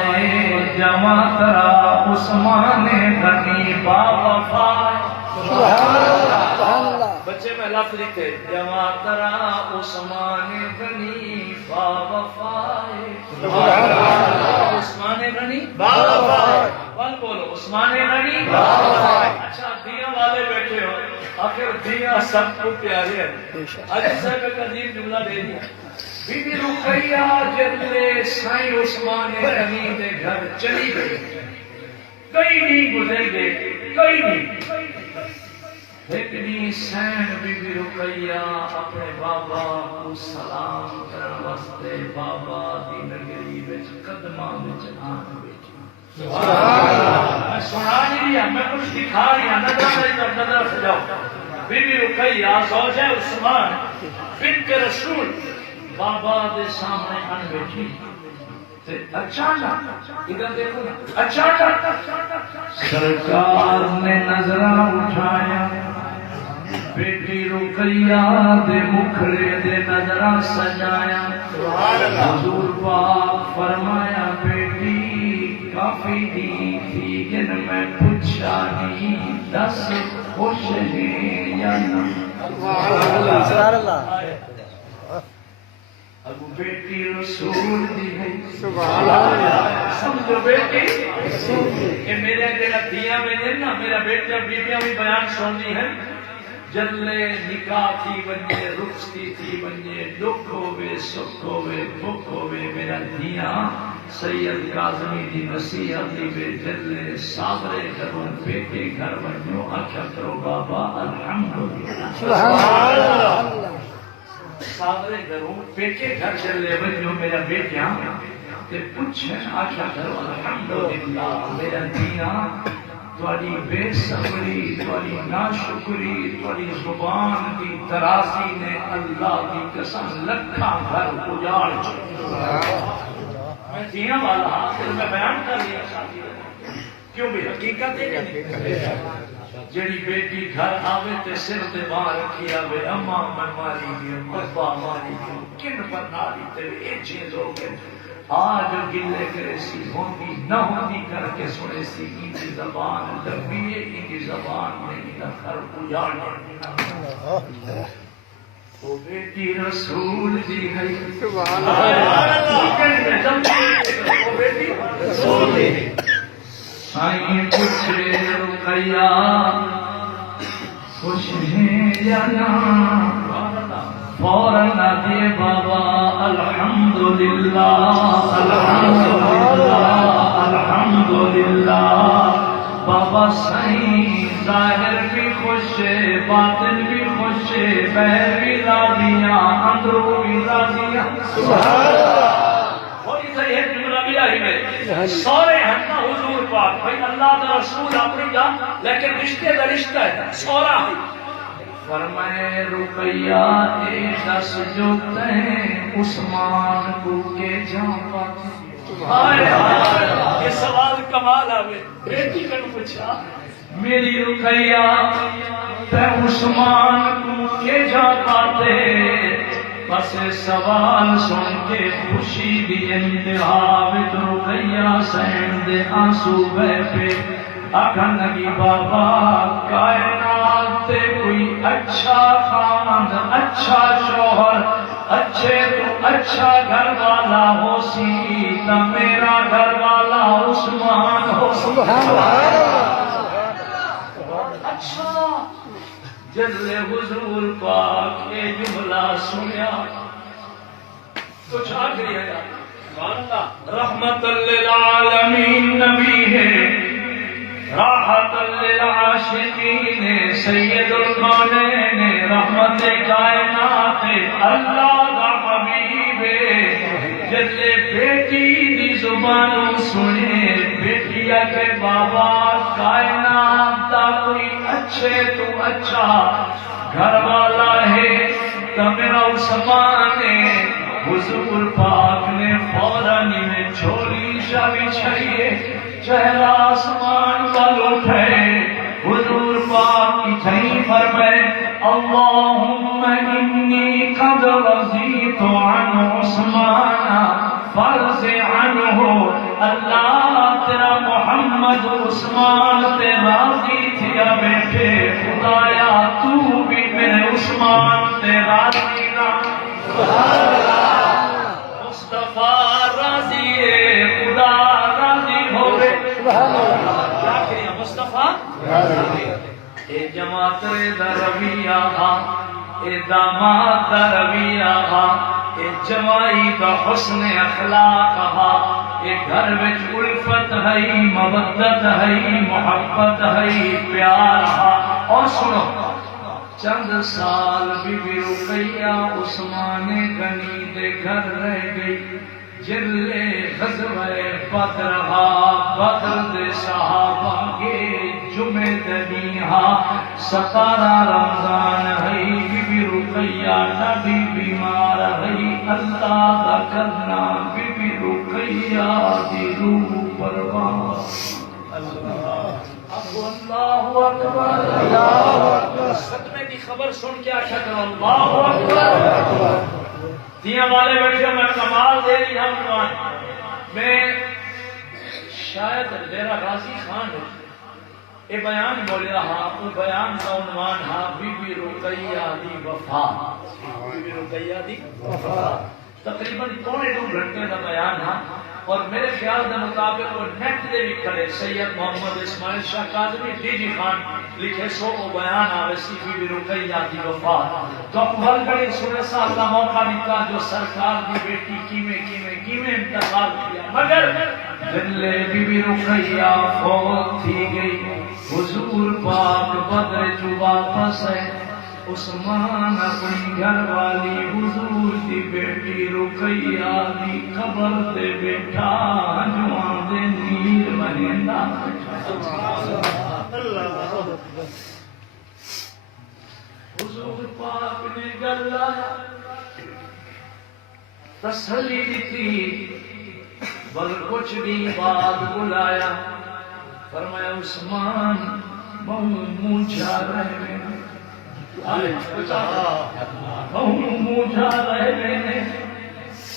جمع ترا عثمان غنی باوفا بچے میں لفظ لکھے جمع ترا عثمان غنی باوفا عثمان غنی باوفا بول بولو عثمان غنی باوفا اچھا دیا والے بیٹھے ہو آخر دیا سب کو پیارے ہیں آج صاحب ایک عظیم جملہ دے دیا بی بی رقیہ جتنے سائیں عثمان غنی دے گھر چلی گئی کئی نہیں گزر گئے کئی نہیں ایک نہیں سین بی بی رقیہ اپنے بابا کو سلام کرن واسطے بابا دی نگری وچ قدماں وچ آن بیٹھی سنا نہیں ہے میں کچھ دکھا رہی ہوں نظر سجاؤ بی بی رقیہ زوجہ عثمان بنت رسول بابا دے سامنے ان بیٹھی تے اچانک ادھر دیکھو نا، اچانک سرکار نے نظراں اٹھایا، بیٹی رقیہ دے مکھڑے دے نظراں سجایا، حضور پاک فرمایا بیٹی کافی دی تھی جن میں پوچھا نہیں، دس خوش ہیں یا نہ؟ سبحان اللہ ابو بیٹی رسول دی ہے، سبحان اللہ سمجھو بیٹی کہ میرے جڑا دیاں میں نا میرا بیٹا بیٹیاں بھی بیان سننی ہے، جلے نکاح تھی بنجے رخصتی تھی بنجے دکھ ہوئے سکھ ہوئے بھوک ہوئے میرا دیاں سید کاظمی دی نصیحت دی بے جلے صابرے کروں بیٹے گھر بنو آکھا کرو بابا الحمدللہ سبحان اللہ صابرے کروں بیٹے گھر چلے بنو میرا بیٹیاں تے پوچھیں آکھا کرو الحمدللہ میرا دیاں تواڈی بے صبری تواڈی ناشکری تواڈی زبان دی درازی نے اللہ کی قسم لکھاں گھر اجاڑ میں دیاں والا پھر میں بیان کر لیا شادی کیوں بھی حقیقت ہے جڑی بیٹی گھر آوے تے سر تے باں رکھی آوے اما میں ماری دی ابا ماری دی کن پر ناری تے اے چیز ہو گئے آج گلے کرے سی ہوندی نہ ہوندی کر کے سنے سی ان کی زبان لبی ہے ان کی زبان میں ان گھر اجاڑ وہ بیٹی رسول دی ہے سبحان اللہ وہ بیٹی رسول دی ہے آئیں پوچھے رقیہ خوش ہیں یا نہ فوراً آدھے بابا الحمدللہ الحمدللہ الحمدللہ بابا سائیں ظاہر بھی خوش ہے باطن بھی خوش ہے بہر بھی راضیاں اندروں بھی راضیاں سبحان اللہ تھوڑی سی ایک جملہ ملا ہی میں سورے ہننا حضور پاک بھائی اللہ کا رسول اپنی جان لیکن رشتے کا رشتہ ہے سورا فرمائے رقیہ اے دس جو تیں عثمان کو کے جاں پاتے ہائے ہائے یہ سوال کمال آوے بیٹی کن پوچھا میری رقیہ تے عثمان کو کے جاں پاتے بس سوال سن کے خوشی دی انتہا وچ رقیہ سین دے آنسو بہ پہ آکھن لگی بابا کائنات تے کوئی اچھا خاند اچھا شوہر اچھے تو اچھا گھر والا ہو سی نہ میرا گھر والا عثمان ہو سبحان اللہ اچھا جلے حضور پاک یہ جملہ سنیا کچھ آخری ہے رحمت للعالمین نبی ہے راحت للعاشقین سید الکونین رحمت کائنات اللہ دا حبیب جلے بیٹی دی زبانوں سنے بیٹیا کے بابا کائنات دا کوئی اچھے تو اچھا گھر والا ہے تو میرا عثمان ہے حضور پاک نے فوراً میں چھوڑی شا بچھائیے چہرہ آسمان وال اٹھے حضور پاک کی چھئی فرمائے اللہم انی قد رضیت عن عثمان فرض عنہ اللہ تیرا محمد عثمان تے راضی تھیا بیٹھے خدایا تو بھی میرے عثمان تے راضی نہ مصطفیٰ راضی ہے خدا راضی ہوئے کیا کریے مصطفیٰ اے جماعت دا رویہ اے داماد دا رویہ اے جمائی دا حسن اخلاق اے گھر وچ الفت ہے مودت ہے محبت ہے پیار اور سنو چند سال بی بی رقیہ عثمان غنی دے گھر رہ گئی جلے غزوہ بدر بدر دے صحابہ کے جمعہ دنیہا 17 رمضان ہے بی بی رقیہ نبی بیمار ہے اللہ دا کرنا بی بی رقیہ دی روح پروان اللہ اکبر ختمے کی خبر سن کے آشا کرو اللہ اکبر دیاں والے بیٹھے میں کمال دے رہی ہم میں شاید میرا غازی خان ہے یہ بیان بولیا ہاں وہ بیان کا عنوان ہاں بی بی رقیہ دی وفا بی بی رقیہ دی وفا تقریباً 2.5 گھنٹے کا بیان ہاں اور میرے خیال کے مطابق وہ نیٹ دے بھی کھڑے سید محمد اسماعیل شاہ کاظمی ڈی جی خان لکھے سو وہ بیان آوے سی بی بی رقیہ دی وفا تو اول گھڑی سورہ سال کا موقع دیتا جو سرکار دی بیٹی کیویں انتقال کیا مگر دلے بی بی رقیہ فوت تھی گئی حضور پاک بدر جو واپس ہے عثمان اپنی گھر والی حضور دی بیٹی رقیہ دی قبر دے بیٹھا جوان دے نیر بنیندا حضور پاک نے گلا تسلی دی بل کچھ بھی بعد بلایا فرمایا عثمان مونجھا رہے مونجھا رہے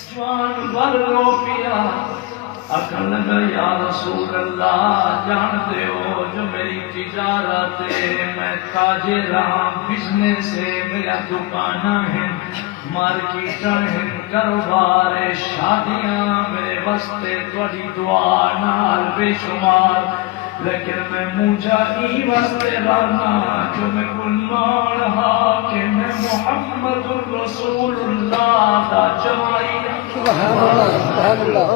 جوان بل رو پیا اکھن لگا یا رسول اللہ جان دے ہو جو میری تجارت ہے میں تاجر ہاں بزنس ہے میرا دکاناں ہیں مارکیٹ ہیں کاروبار ہے شادیاں میرے واسطے تھوڑی دعا نال بے شمار لیکن میں مونجھا ہی واسطے رانا جو میں گلمان ہاں کہ میں محمد رسول اللہ دا جوائی سبحان اللہ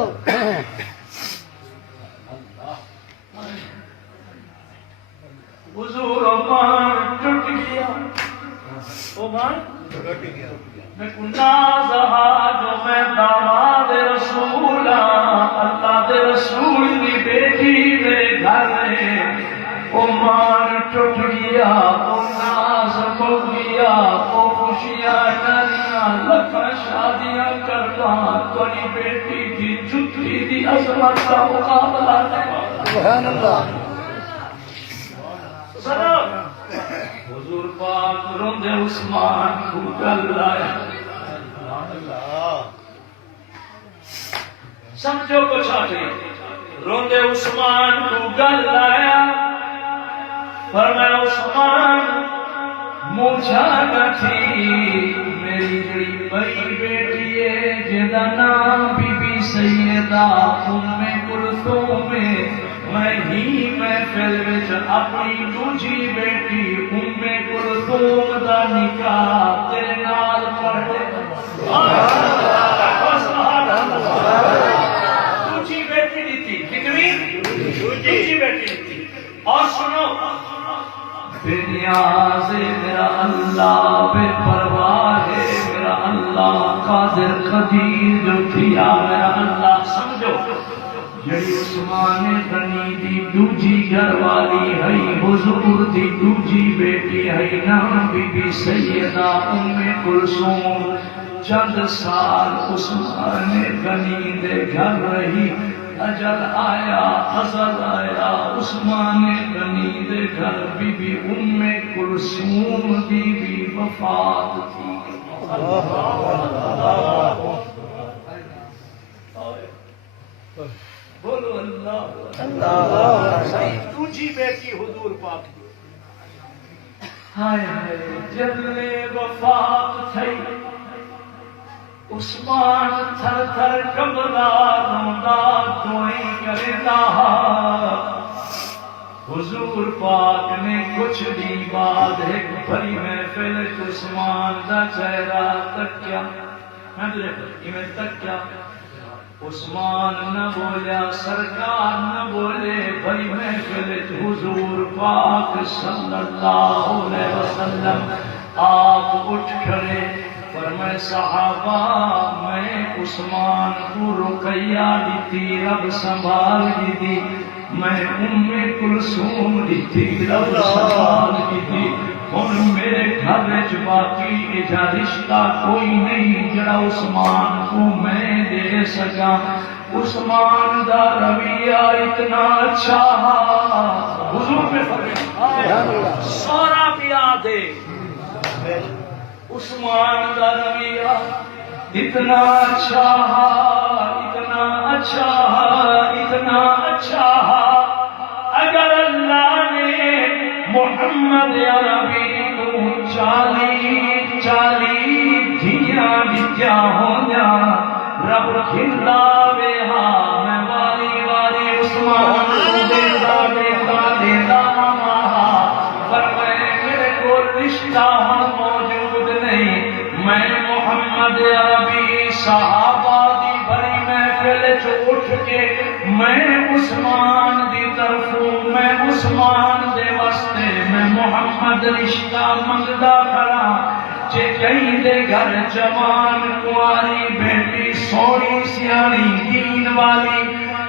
حضور عمان ٹوٹ گیا عمان میں ناز ہا جو میں داماد رسول اللہ دے رسول دی بیٹی میرے گھر میں عمان ٹوٹ گیا وہ ناز ہو گیا وہ خوشیاں ناریاں لکھا شادیاں کرنا تھوڑی بیٹی دی جھٹی دی عظمت کا مقابلہ سبحان اللہ حضور پاک روندے عثمان کو گل آیا سمجھو کچھ آتے روندے عثمان کو گل آیا فرمایا عثمان مونجھا نہ تھی میری جڑی بڑی بیٹی ہے جدا نام بی بی سیدہ ام کلثوم میں ہی محفل وچ اپنی دوجی بیٹی ام کلثوم دا نکاح تیرے نال پڑھے دوجی بیٹی دیتی کتنی دوجی بیٹی دیتی اور سنو بے نیاز ہے میرا اللہ بے پرواہ ہے میرا اللہ قادر قدیر جو کیا میرا اللہ سمجھو جڑی عثمان غنی دی دوجی گھر والی ہے حضور دی دوجی بیٹی ہے نام بی بی سیدہ ام کلثوم چند سال عثمان غنی دے گھر رہی اجل آیا ازل آیا عثمان غنی دے گھر بی بی ام کلثوم بی بی وفات تھی بولو اللہ دوجی بیٹی حضور پاک دی ہائے ہائے جلے وفات تھئی عثمان تھر تھر کملا روندا دعائیں کردا حضور پاک نے کچھ دی بعد ایک بڑی محفل عثمان دا چہرہ تکیا میں تکیا عثمان نہ بولیا سرکار نہ بولے بھائی محفل حضور پاک صلی اللہ علیہ وسلم آپ اٹھ کھڑے فرمائے صحابہ میں عثمان کو رقیہ دیتی رب سنبھال دیتی میں ام کلثوم دیتی رب سنبھال دیتی ہن میرے گھر وچ باقی ایجا رشتہ کوئی نہیں جڑا عثمان کو میں دے سکا عثمان دا رویہ اتنا اچھا حضور میں فرمایا سارا پیا دے عثمان دا رویہ اتنا اچھا اتنا اچھا اتنا اچھا اگر اللہ نے محمد عربی کو 40 دھیاں دتیا ہویا رب کھلا وے ہاں میں واری واری عثمان کو دیدا پر میرے کو رشتہ موجود نہیں میں محمد عربی صحابہ دی بڑی محفل چ اٹھ کے میں عثمان دی طرفوں میں عثمان دے واسطے میں محمد رشتہ منگدا کھڑا جے کہیں دے گھر جوان کنواری بیٹی سونی سیانی دین والی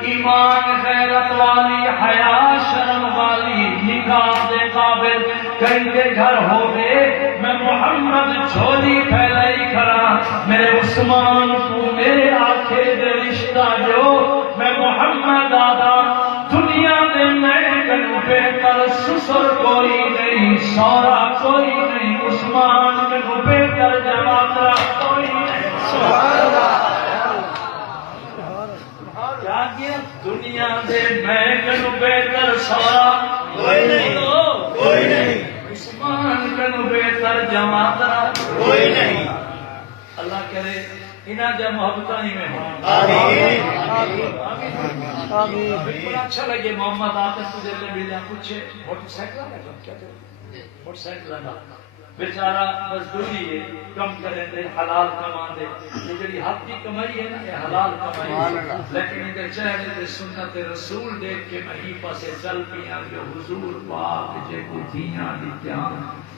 ایمان غیرت والی حیا شرم والی نکاح دے قابل کہیں دے گھر ہوئے میں محمد جھولی پھیلائی کھڑا میرے عثمان کو میرے آنکھے دے رشتہ جو میں محمد آدھا دنیا دے میں کنو بہتر سسر کوئی نہیں سورا کوئی نہیں عثمان کنو بہتر جواترا کوئی نہیں سبحان اللہ کیا کیا دنیا دے میں کنو بہتر سورا کوئی نہیں عثمان کنو بہتر جواترا کوئی نہیں اللہ کرے انہاں جا محبتاں ہی میں آمین بڑا اچھا لگے محمد آتے تجھے لے بھی جا کچھ موٹر سائیکل ہے کیا موٹر سائیکل ہے بیچارہ مزدوری ہے کم کریں دے حلال کما دے یہ جڑی حق کی کمائی ہے نا یہ حلال کمائی ہے لیکن ان کے چہرے دے سنت رسول دیکھ کے میں ہی پاسے چل پیاں جو حضور پاک جے کو دیاں دیتیاں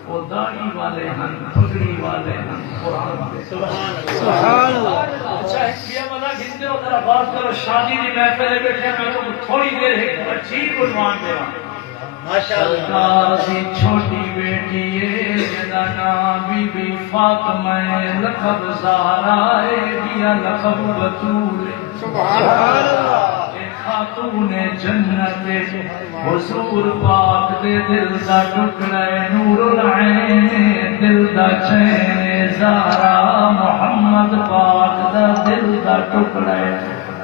وہ داڑھی والے ہن پگڑی والے ہن قرآن دے سبحان اللہ اچھا یہ مزہ گھنتے ہو ذرا بات کرو شادی دی محفل بیٹھے میں تو تھوڑی دیر ایک عجیب عنوان دے رہا سرکار دی چھوٹی بیٹی ہے جدا نام بی بی فاطمہ لقب زہرا ہے دیا لقب بطول سبحان اللہ خاتون جنت حضور پاک دے دل دا ٹکڑا نور العین دل دا چین زہرا محمد پاک دا دل دا ٹکڑا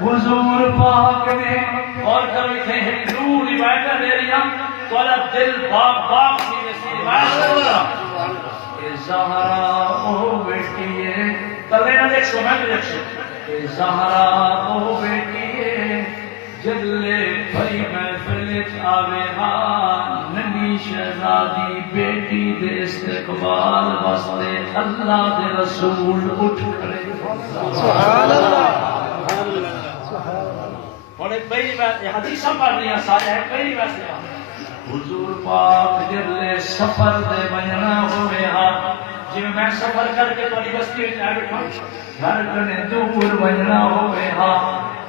حضور پاک نے اور کبھی تھے نور روایتہ دے رہا تولا دل باپ باپ کی جیسی روایت اے زہرا او بیٹی ہے تلے نہ دیکھ سو میں بھی دیکھ سو اے زہرا او بیٹی ہے جلے بھائی محفل آوے ہاں ننی شہزادی بیٹی دے استقبال واسطے اللہ دے رسول اٹھ کھڑے سبحان اللہ اور ایک پہلی بات یہ حدیثہ پڑھ رہی ہیں سارے ہیں پہلی بات حضور پاک جلے سفر دے بننا ہوئے ہاں جی میں سفر کر کے تھوڑی بستی میں جا بیٹھا گھر کنے دور بننا ہوئے ہاں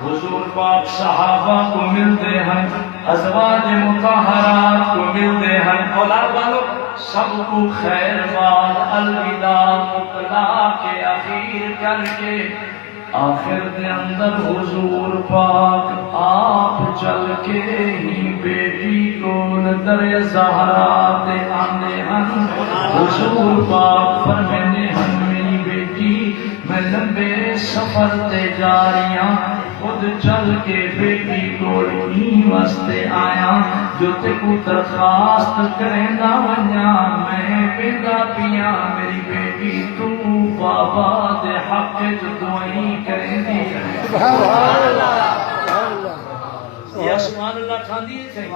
حضور پاک صحابہ کو ملتے ہیں ازواج مطہرات کو ملتے ہیں اولاد والوں سب کو خیر باد الوداع مطلع کے اخیر کر کے آخر دے اندر حضور پاک آپ چل کے ہی بیٹی کو در زہرا دے آنے ہن حضور پاک فرمینے ہن میری بیٹی میں لمبے سفر تے جاریاں خود چل کے بیٹی کو ہی واسطے آیا جو تے کو درخواست کریں دا ونیا میں پیدا پیا میری بیٹی تو بابا دے حق جو دعائی کریں دی سبحان اللہ یا سبحان اللہ کھاندی تھے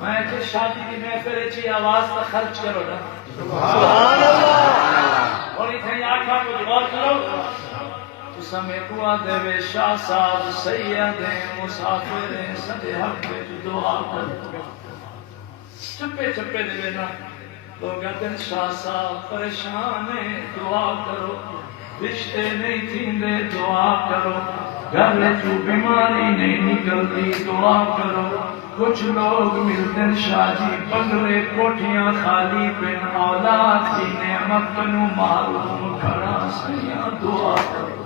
میں کہ شادی کی محفل چی آواز تا خرچ کرو نا سبحان اللہ اور اتنے آنکھا کو غور کرو تو سمیتوا دے وے شاہ صاحب سید مسافر سدے حق پہ دعا کرو چپے چپے دے وے نا لوگ کہتے ہیں شاہ صاحب پریشان ہیں دعا کرو رشتے نہیں تھیندے دعا کرو گھر جو بیماری نہیں نکلتی دعا کرو کچھ لوگ ملتے شاہ جی بنگلے کوٹھیاں خالی بن اولاد کی نعمت نو معلوم کھڑا سیاں دعا کرو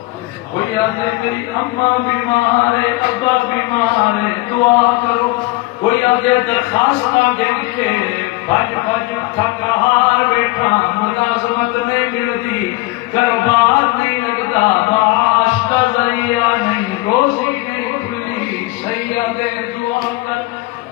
کوئی آدھے میری اماں بیمار ہے ابا بیمار ہے دعا کرو کوئی آدھے درخواست گن کے بھج بھج تھکا ہار بیٹھا ملازمت نہیں ملتی کاروبار نہیں لگتا معاش کا ذریعہ نہیں روزی نہیں کھلی سیدے دعا کر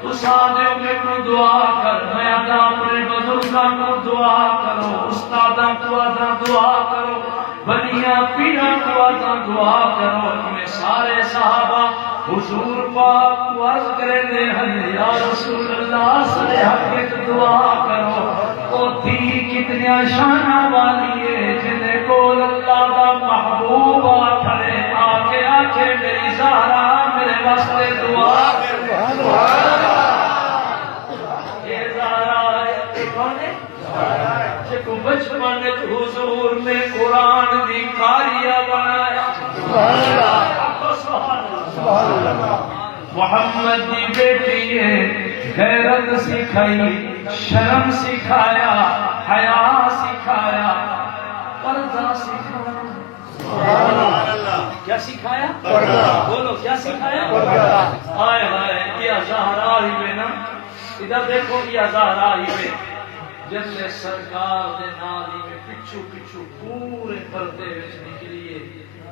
تو سادے میں کو دعا کر میں آدھا اپنے بزرگاں کو دعا کرو استاداں کو آدھا دعا کرو بنیاں پیرا کو آدھا دعا کرو میں سارے صحابہ حضور پاک کو عرض کرے دے ہیں یا رسول اللہ صلی حق دعا کرو او تھی کتنی شانہ والی ہے جنہیں کول اللہ دا محبوب کھڑے آکے آکے میری زہرا میرے واسطے دعا کرو یہ زہرا ہے کون ہے جکو بچپن حضور نے قرآن دی قاریہ بنایا محمد دی بیٹی ہے غیرت سکھائی شرم سکھایا حیا سکھایا پردہ سکھایا کیا سکھایا بولو کیا سکھایا ہائے ہائے کیا زہرا ہی میں نا ادھر دیکھو کیا زہرا ہی میں جلے سرکار دے نالی میں پچھو پچھو پورے پردے وچ نکلیے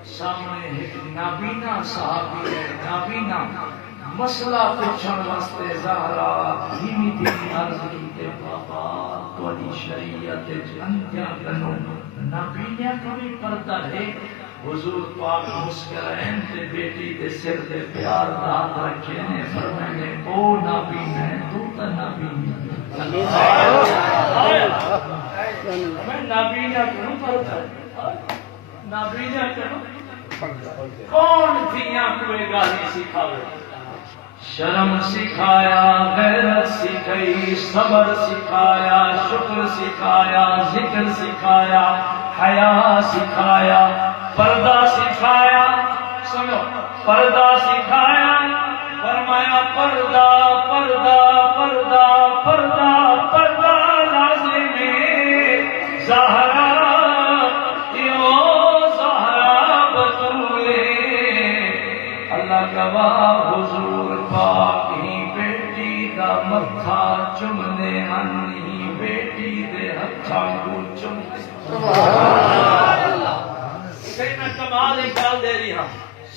سامنے ایک نابینا صحابی ہے نابینا مسئلہ پوچھن واسطے زہرا دھیمی دھیمی عرض کیتے بابا تواڈی شریعت وچ انتیا کنو نابینا کا بھی پردہ ہے حضور پاک مسکرائیں تے بیٹی دے سر دے پیار دا ہاتھ رکھے نے فرمائے او نابینا ہے تو تا نابینا میں نابینا کنو پردہ نابینا کنو کون تھیاں کوئی گالی سکھاوے شرم سکھایا غیرت سکھائی صبر سکھایا شکر سکھایا ذکر سکھایا حیا سکھایا پردہ سکھایا سنو پردہ سکھایا فرمایا پردہ پردہ پردہ پردہ پردہ لازم ہے زہرا گواہ حضور پاک ہی بیٹی دا متھا چمنے ہن ہی بیٹی دے ہتھاں کو چمنے سبحان اللہ کتنا کمال نکال دے رہی ہاں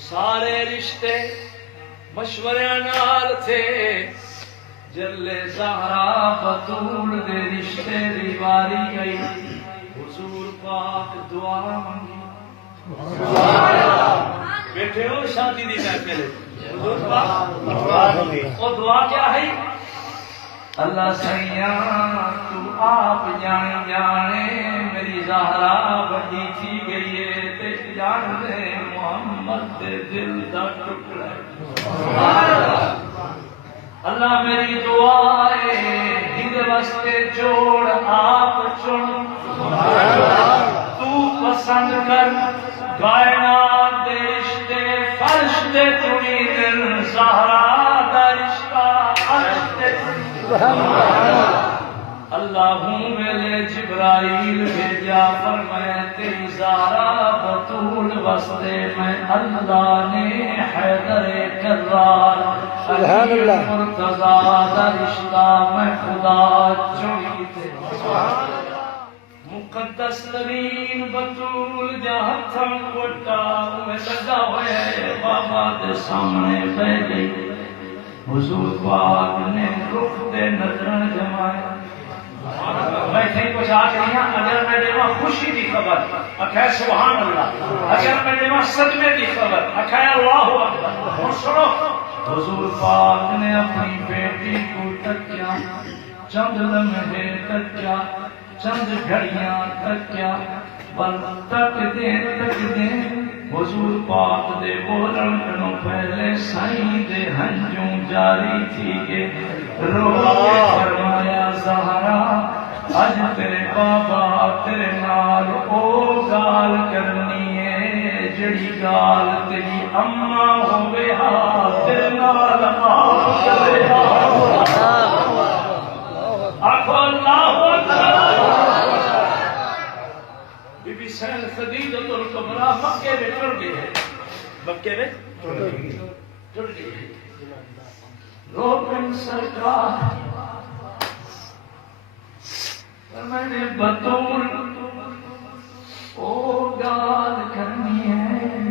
سارے رشتے مشورے نال تھے جلے زہرا بطول دے رشتے دی واری گئی حضور پاک دعا مانگی سبحان اللہ بیٹھے ہو شادی دی محفل حضور پاک اور دعا کیا ہے اللہ سیاں تو آپ جانے میری زہرا بڑی تھی گئی ہے تے جان دے محمد دے دل دا ٹکڑا اللہ میری دعا ہے دل واسطے جوڑ آپ چن تو پسند کر کائنات دے رشتے فرش دے تنی دل زہرا دا رشتہ عرش دے اللہ میرے جبرائیل بھیجا فرمایا تیری زہرا بطول واسطے میں اللہ نے حیدر کرار علی مرتضی دا رشتہ میں خدا چنی تے مقدس ترین بطول جہاں تھم کوٹا میں لگا ہوئے بابا دے سامنے بہ گئی حضور پاک نے رخ دے نظرن جمائے میں تھے کچھ آ گئی ہاں اگر میں دیوا خوشی دی خبر اکھے سبحان اللہ اگر میں دیوا صدمے دی خبر اکھے اللہ اکبر اور سنو حضور پاک نے اپنی بیٹی کو تکیا چند لمحے تکیا چند گھڑیاں تکیا بل تک دے حضور پاک دے بولن کنو پہلے سائیں دے ہنجوں جاری تھی کہ رو کے فرمایا زہرا اج تیرے بابا تیرے نال او گال کرنی ہے جڑی گال تیری اماں ہوئے ہاں تیرے نال سال معاف کرے آخو اللہ اکبر بی بی سین خدیجۃ الکبریٰ مکے میں ٹر گئی ہے مکے میں ٹر گئی ہے روکن سرکار میں نے بطول او گال کرنی ہے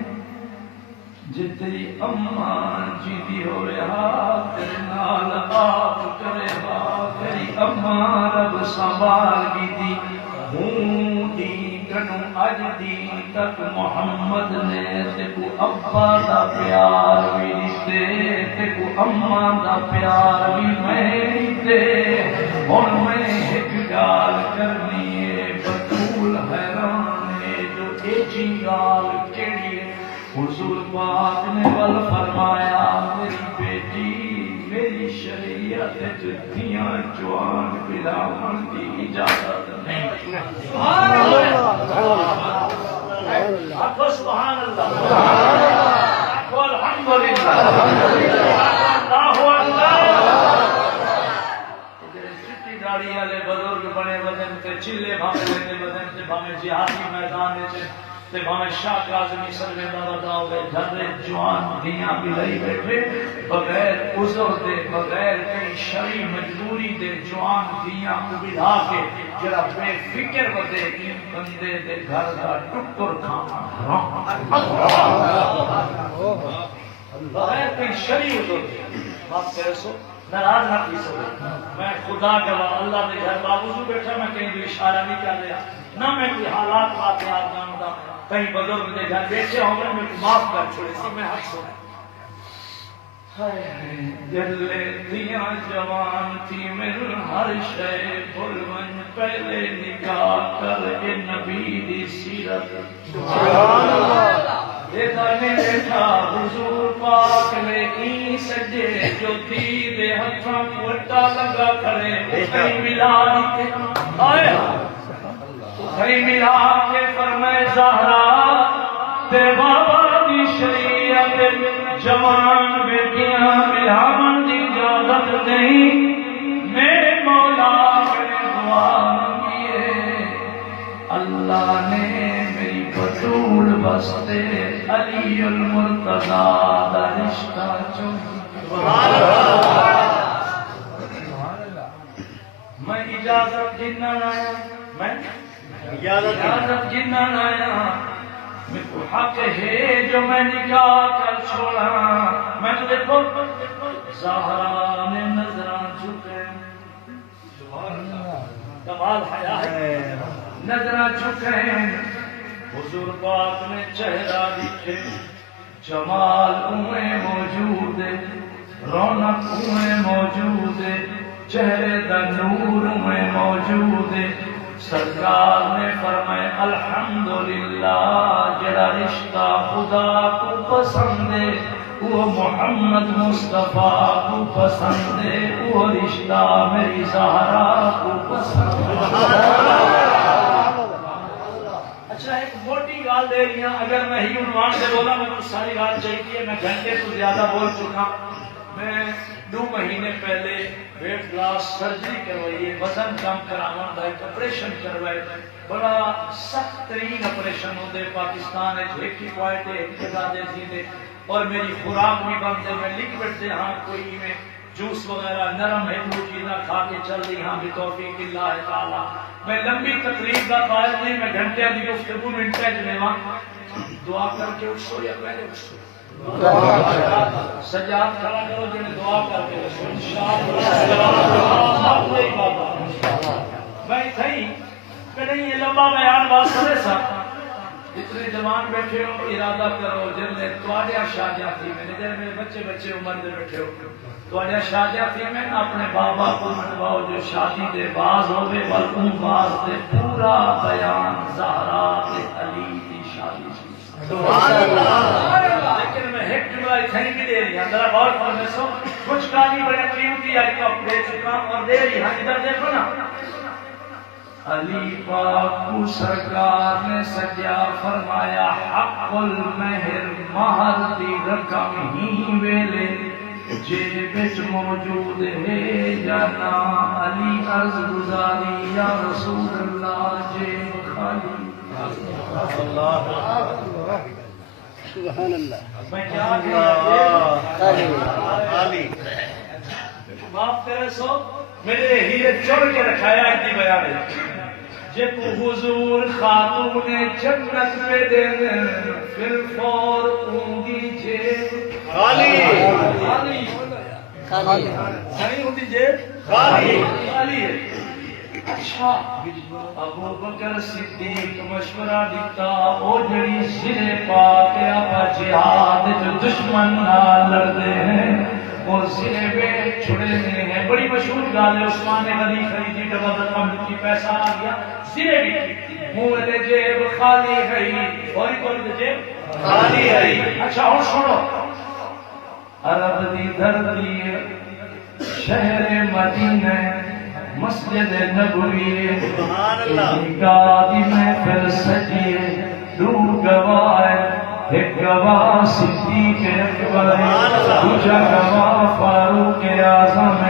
جتری اماں جی دی ہوئے ہاتھ نال آپ کرے ہا تیری اماں رب سنبھال گی دی ہوں دی کنو اج دی تک محمد نے تے کو ابا دا پیار بھی دیتے تے کو اماں دا پیار بھی میں دیتے اور میں ایک گال کرنی ہے بطول حیران ہے جو ایجی گال کیڑی ہے حضور پاک نے ول فرمایا میری بیٹی میری شریعت جتیاں جوان بلاون کی اجازت نہیں سبحان اللہ آخو سبحان اللہ آخو الحمدللہ اللہ اکبر چٹی داڑھی والے بزرگ بنے بدن تے چلے بھاوے بدن تے بھاوے جہادی میدان وچ تے بھاوے شاہ کاظمی سروے دا بتاؤ گے جھرے جوان دیاں بھی لئی بیٹھے بغیر عذر دے بغیر کئی شرعی مجبوری دے جوان دیاں کو بلا کے جڑا بے فکر ودے ان بندے دے گھر دا ٹکر کھانا بغیر کئی شرعی عذر دے بات کرے سو ناراض نہ کی سکے میں خدا گواہ اللہ نے گھر باوضو بیٹھا میں کہیں بھی اشارہ نہیں کر رہا نہ میں کوئی حالات بات یاد جانتا کہیں بزرگ دے گھر بیٹھے ہوں گے میں معاف کر چھوڑے سب میں حق سو دل دیاں جوان تھی میرے ہر شے بھول من پہلے نکاح کر کے نبی دی سیرت سبحان اللہ دیکھا میں دیکھا حضور پاک نے این سجے جو تھی دے ہتھاں وٹا لگا کرے کہیں ملا دیتے آئے کہیں ملا کے فرمائے زہرا تے بابا دی شریعت جوان بیٹیاں ملاون دی اجازت نہیں میرے مولا نے دعا مانگی اللہ نے میری بطول بستے علی المرتضی دا رشتہ چن میں اجازت جنان آیا میں اجازت جنان آیا میں کو حق ہے جو میں نکاح کر چھوڑا میں تو دیکھو زہرا نے نظراں جھکے کمال حیا ہے نظراں جھکے حضور پاک نے چہرہ دکھے جمال اویں موجود ہے رونق اویں موجود ہے چہرے دا نور اویں موجود ہے سرکار نے فرمائے الحمدللہ جڑا رشتہ خدا کو پسند ہے وہ محمد مصطفیٰ کو پسند ہے وہ رشتہ میری زہرا کو پسند ہے اچھا ایک موٹی گال دے رہی ہیں اگر میں ہی عنوان سے بولا میں تو ساری گال چاہیے میں گھنٹے تو زیادہ بول چکا میں 2 مہینے پہلے ویٹ لاس سرجری کروائی ہے وزن کم کراون دا ایک آپریشن کروائے بڑا سخت ترین آپریشن ہوتے پاکستان ہے ایک ہی پوائنٹ ہے ایک جگہ دے سیدھے اور میری خوراک بھی بنتے میں لکوڈ سے ہاں کوئی میں جوس وغیرہ نرم ہے وہ چیزیں کھا کے چل رہی ہاں بتوفیق اللہ تعالی میں لمبی تقریب کا قائل نہیں میں گھنٹے کی گفتگو منٹے میں دعا کر کے اٹھ سو یا پہلے اٹھ سو سجاد کھڑا کرو جنہیں دعا کر کے میں تھئی کہ نہیں یہ لمبا بیان بات سرے سا اتنے جوان بیٹھے ہو ارادہ کرو جن نے تواڈیا شادیاں تھی میں نے میرے بچے عمر دے بیٹھے ہو تواڈیا شادیاں تھی میں اپنے بابا کو منواؤ جو شادی دے باز ہوے ول باز دے پورا بیان زہرا تے علی دی شادی سبحان اللہ لیکن میں ایک جملہ اتنی بھی دے رہی ہوں ذرا غور کرنے سو کچھ کہانی بڑے قیمتی آج تو دے چکا اور دے رہی ہوں ادھر دیکھو نا علی پاک کو سرکار نے سجا فرمایا حق المہر مہر دی رقم ہی ویلے جیب وچ موجود ہے یا نا علی عرض گزاری یا رسول اللہ جیب خالی سبحان اللہ میں کیا کہا علی معاف کرے سو میرے ہیرے چڑھ کے رکھایا اتنی بیان ہے جب حضور خاتون جنت پہ دن پھر فور اونگی جیب خالی خالی خالی نہیں ہوتی جیب خالی خالی ہے اچھا ابو بکر صدیق مشورہ دیتا او جڑی سرے پا کے آپ جہاد جو دشمن نال لڑتے ہیں اور سرے پہ چھڑے ہوئے ہیں بڑی مشہور گال ہے عثمان غنی خریدی ڈبل رقم کی پیسہ آ گیا سرے بھی منہ دے جیب خالی ہے اور کون دے جیب خالی ہے اچھا اور سنو عرب دی دھرتی شہر مدینہ مسجد نبوی نکاح دی محفل سجی دو گواہ ایک گواہ صدیق اکبر دوسرا گواہ فاروق اعظم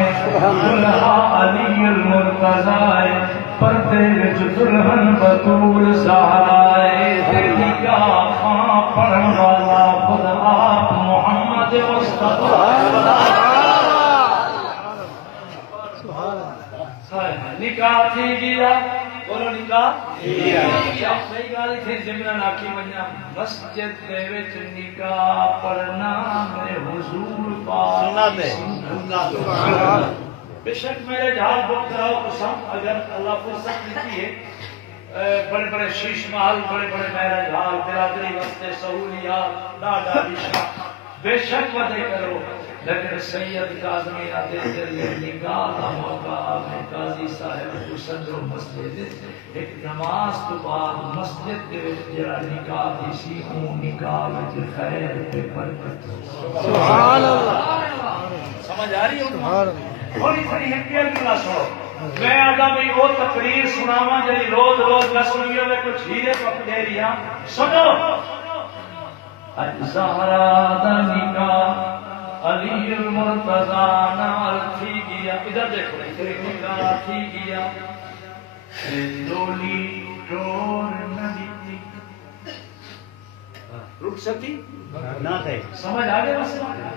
دلہا علی المرتضی پردے وچ دلہن بطول زہرا تے نکاح خاں پڑھن والا خود آپ محمد مصطفی نکاح تھی گیا بولو نکاح تھی گیا صحیح گال تھی زمرن آکی بنیا مسجد دے وچ نکاح پڑھنا میرے حضور پاک بے شک میرے جہاز بک کراؤ قسم اگر اللہ فرصت دیتی ہے بڑے بڑے شیش محل بڑے بڑے میرے جہاز برادری واسطے سہولیات ڈاڈا بشا بے شک وعدے کرو لیکن سید کاظمی آتے دل نگاہ کا موقع آگے قاضی صاحب کو صدر مسجد ایک نماز تو بعد مسجد کے جرا نکاح دی سی ہوں نکاح وچ خیر پہ برکت سبحان اللہ سمجھ آ رہی ہے تھوڑی تھوڑی ہٹیاں کلا سنو میں آدھا بھی وہ تقریر سناواں جڑی روز روز نہ سنیو میں کچھ ہیرے پک دے رہی ہاں سنو اج زہرا دا نکاح علی المرتضی نال تھی گیا ادھر دیکھو نکاح تھی گیا ڈولی ڈور نہ دیتی رک سکتی نہ تھے سمجھ آ گیا مسئلہ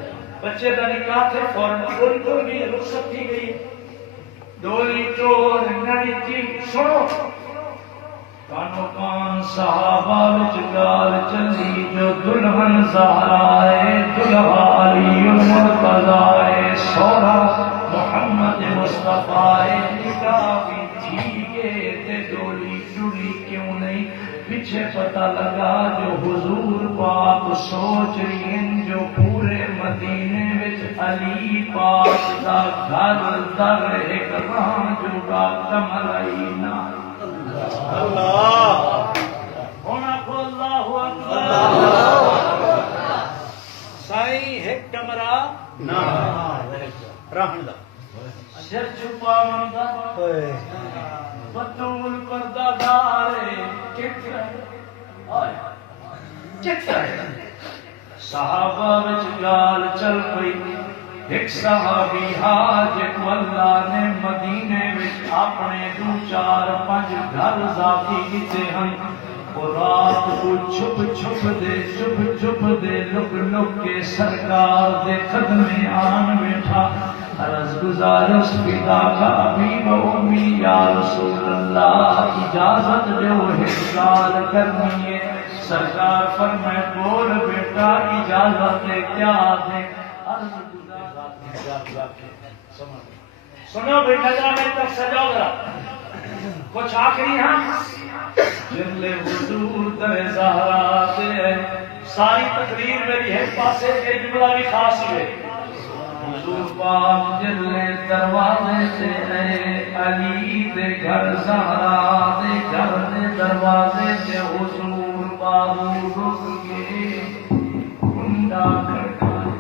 بچے کا نکاح تھے فوراً ڈولی ٹور نہیں رک سکتی گئی ڈولی ٹور نہ دیتی سنو کانو کان صحابہ وچ گال چلی جو دلہن زہرا ہے دلہا علی المرتضی سورا محمد مصطفی نکاح بھی تھی گے تے ڈولی ٹوری کیوں نہیں پیچھے پتہ لگا جو حضور پاک سوچ رہی ہیں جو پورے مدینے وچ علی پاک دا گھر در ایک راہ جو گا کمرائی نہ اللہ ہونا کو اللہ اکبر سائیں ایک کمرہ نہ رہن دا سر چھپا مندا بطول پردہ دارے کتھا صحابہ وچ گال چل پئی ایک صحابی حاج کو اللہ نے مدینے وچ اپنے دو چار پنج گھر ذاتی کیتے ہیں اور رات کو چھپ چھپ دے لک کے سرکار دے قدمے آن بیٹھا عرض گزارش پتا کا حبیب امی یا رسول اللہ اجازت دو حسال کرنی ہے سرکار فرمائے بول بیٹا اجازت کیا دے عرض سنو بیٹا ذرا میری طرف سجاؤ ذرا کچھ آخری ہم جلے حضور در زہرا دے ساری تقریر میری ہے پاسے ایک جملہ بھی خاص ہے حضور پاک جلے دروازے سے اے علی دے گھر زہرا دے گھر دے دروازے سے حضور پاک رک کے کنڈا کھڑکائے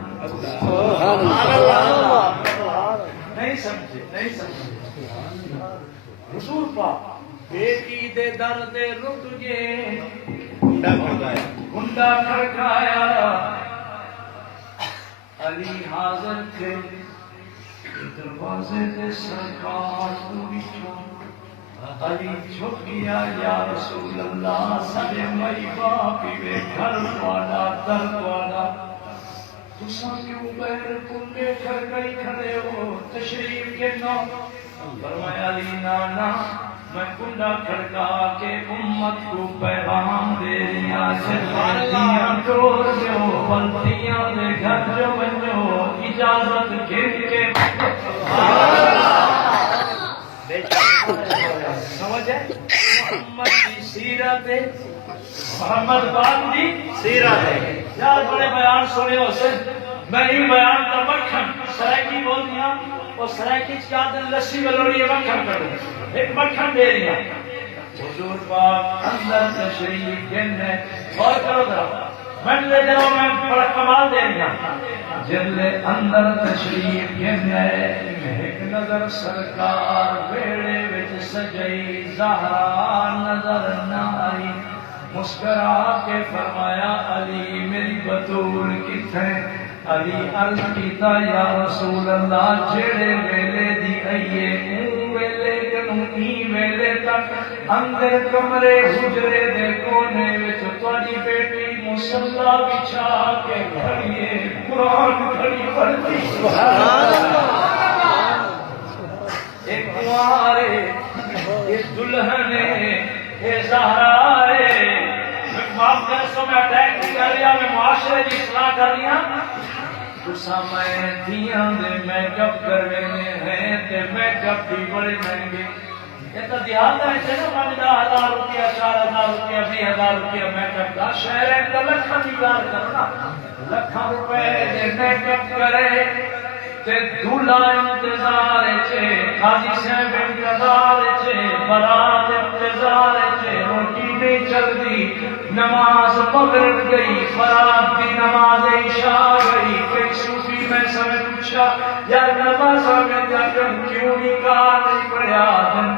سبحان اللہ نہیں سمجھے حضور پاک بیٹی دے در دے رک گئے کنڈا کھڑکایا علی حاضر تھے دروازے سے سرکار کو بچھو علی جھک گیا یا رسول اللہ سارے مائی باپ وے گھر والا در والا تساں کیوں بہر کنڈے کر گئی کھڑے ہو تشریف کے نو فرمایا علی نانا میں کنڈا کھڑکا کے امت کو پیغام دے دیا سے بلتیاں توڑ دو بلتیاں دے گھر جو بنو اجازت گھر کے سمجھ ہے محمد کی سیرت محمد باپ کی سیرت ہے یار بڑے بیان سنے ہو سے میں ہی بیان کا مکھن سرائکی بول دیا اور سرائکی چادر لسی بلوڑی مکھن کروں ایک مکھن دے دیا حضور پاک اندر تشریف گھنے اور کرو ذرا میں لے جاؤ میں بڑا کمال دے دیا جب لے اندر تشریف گھنے ایک نظر سرکار بیڑے وچ سجئی زہرا نظر نہ آئی مسکرا کے فرمایا علی میری بطول کتھے علی عرض کیتا یا رسول اللہ جڑے ویلے دی آئیے اون ویلے کنوں ای ویلے تک اندر کمرے حجرے دے کونے وچ تواڈی بیٹی مصلا بچھا کے کھڑیے قرآن کھڑی پڑھتی سبحان اللہ ایک کنوارے ایک دلہن اے زہرا ہے معاف کر سو میں اٹیک نہیں کر رہا میں معاشرے کی اصلاح کر رہا تسا میں دیاں دے میک اپ کرنے ہیں تے میک اپ بھی بڑے مہنگے یہ تو دیہات ہے نا 50,000 روپیہ 4,000 روپیہ 20,000 روپیہ میک اپ کا شہر ہے تو لکھاں کی کار کرنا لکھاں روپے دے میک اپ کرے تے دولہا انتظار چے قاضی صاحب انتظار چے برات انتظار چے روٹی نہیں چل دی نماز مغرب گئی برات کی نماز عشاء گئی کوئی صوفی میں سمجھ پوچھا یا نماز میں جا کر کیوں نکاح نہیں پڑھا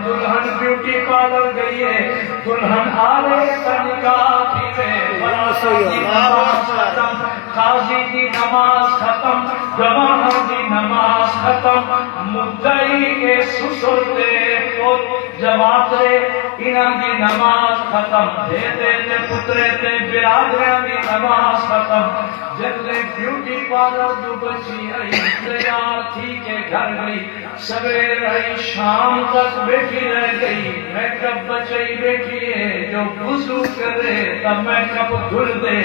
دلہن بیوٹی پارلر گئی ہے دلہن آلے کا نکاح تھی میں برات کی نماز ختم قاضی کی نماز ختم گواہ کی نماز ختم مدعی کے سسر دے جواب دے انہاں کی نماز ختم دے دے تے پترے تے برادریاں کی نماز ختم جلے بیوٹی پارلر جو بچی آئی تیار تھی کہ گھر گئی سویر رہی شام تک بیٹھی رہ گئی میک اپ بچائی بیٹھی ہے جو وضو کرے تب میک اپ دھل دے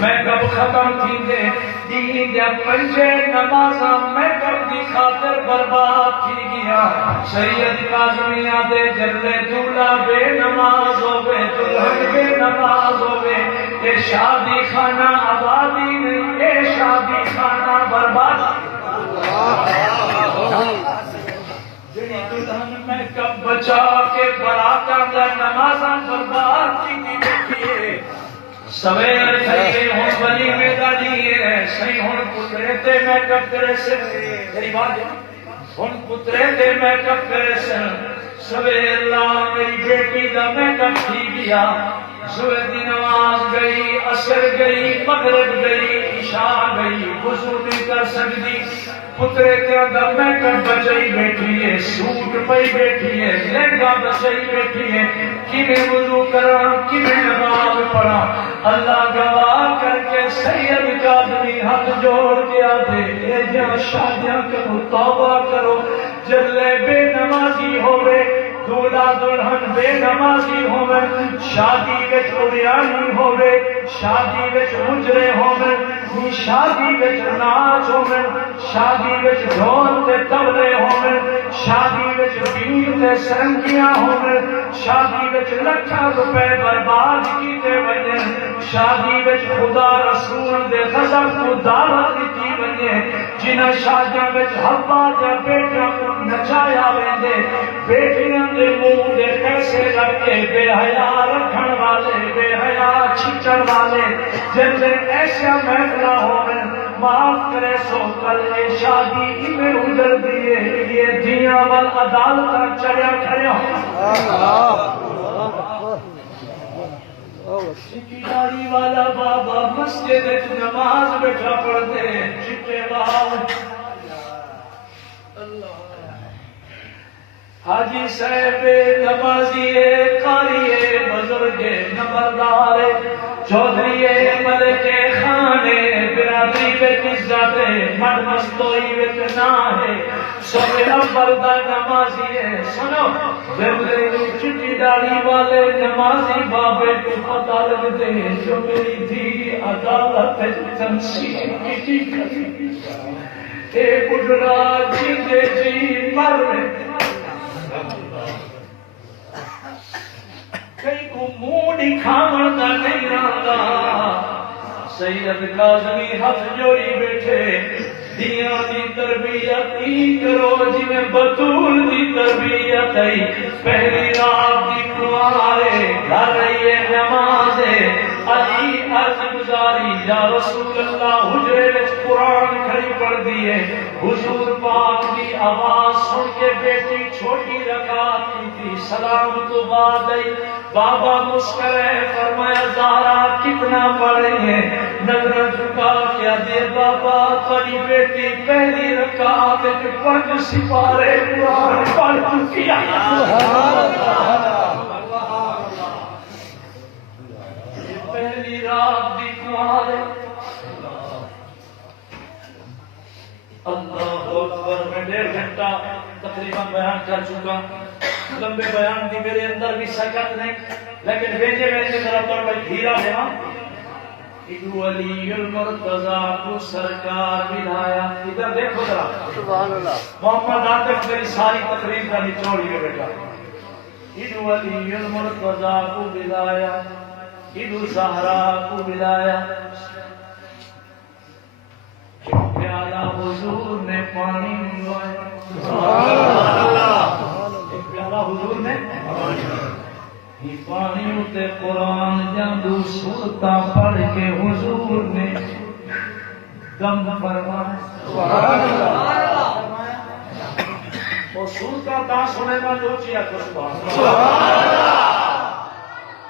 میک اپ ختم تھی دے دین جب پنجے نمازہ میک اپ کی خاطر برباد تھی گیا سید کاظمیہ دے جلے دولہ بے نماز ہوئے دلہن بے نماز ہوئے یہ شادی خانہ آبادی نہیں یہ شادی خانہ برباد جڑی دلہن میک اپ بچا کے براتاں دا نمازاں برباد کی بیٹھی ہے سویر تھے ہون بلی میں داڑی ہے صحیح ہون پترے تے میک اپ کرے سے میری بات ہے ہون پترے تے میک اپ کرے سے سویر لا میری بیٹی دا میک اپ تھی گیا صبح دی نماز گئی عصر گئی مغرب گئی عشاء گئی وضو نہیں کر سکتی پترے تے اندر میک اپ بچائی بیٹھی ہے سوٹ پئی بیٹھی ہے لہنگا بچائی بیٹھی ہے کیویں وضو کرا کیویں نماز پڑھا اللہ گواہ کر کے سید کاظمی ہاتھ جوڑ کے آتے اے جہاں شادیاں کرو توبہ کرو جلے بے نمازی ہوئے دولہا دلہن بے نمازی ہوئے شادی وچ اریانی ہوئے شادی وچ اجرے ہوئے شادی وچ ناچ ہوئے شادی وچ ڈھول تے تبلے ہوئے شادی وچ بیڑ تے سرنگیاں ہوئے شادی وچ لکھاں روپے برباد کیتے وجے شادی وچ خدا رسول دے غضب کو دعوت دیتی وجے جنہاں شادیاں وچ حبا دے بیٹیاں کو نچایا ویندے بیٹیاں دے منہ دے پیسے رکھ کے بے حیا رکھن والے بے حیا چھچن والے جن سے ایسا محفلہ ہوئے معاف کرے سو کل اے شادی میں اجر دیئے یہ دنیا وال عدالتہ چڑیا کھڑیا چٹی داڑھی والا بابا مسجد وچ نماز بیٹھا پڑھتے چٹے بال حاجی صاحب نمازی قاری بزرگ نمبردار چودھری ملک خان برادری وچ عزت مد مستوئی وچ نہ ہے سوے نمبر دا نمازی سنو چٹی داڑھی والے نمازی بابے کو پتہ لگتے جو میری تھی عدالت تنصیب کی اے بڈھڑا جیندے جی مر کئی کو منہ دکھاون دا نہیں رہندا سید کاظمی ہاتھ جوڑی بیٹھے دیاں دی تربیت کی کرو جویں بطول دی تربیت ہے پہلی رات دی کمارے گھر رہیے نماز علی عرض گزاری یا رسول اللہ حجرے وچ قرآن کھڑی پڑھ دیے حضور پاک دی آواز سن کے بیٹی چھوٹی رکعت کی تھی سلام تو بعد آئی بابا مسکرے فرمایا زہرا کتنا پڑھے ہیں نظر جھکا کیا دے بابا تیری بیٹی پہلی رکعت وچ 5 سپارے قرآن پڑھ چکی ہے پہلی رات دی کمارے اللہ اکبر میں 1.5 گھنٹہ تقریباً بیان کر چکا لمبے بیان دی میرے اندر بھی سکت نہیں لیکن بھیجے ویسے ذرا پر میں دھیرا دینا ادو علی المرتضی کو سرکار ملایا ادھر دیکھو ذرا سبحان اللہ محمد عاطف میری ساری تقریر کا نچوڑ یہ بیٹا ادو علی المرتضی کو ملایا ادو زہرا کو ملایا پیالہ حضور نے پانی ملوایا سبحان اللہ ایک پیالہ حضور نے پانی اتے قرآن جاندو سورتاں پڑھ کے حضور نے دم فرمایا سبحان اللہ وہ سورتاں تا سنے میں جو چیا کو سبحان اللہ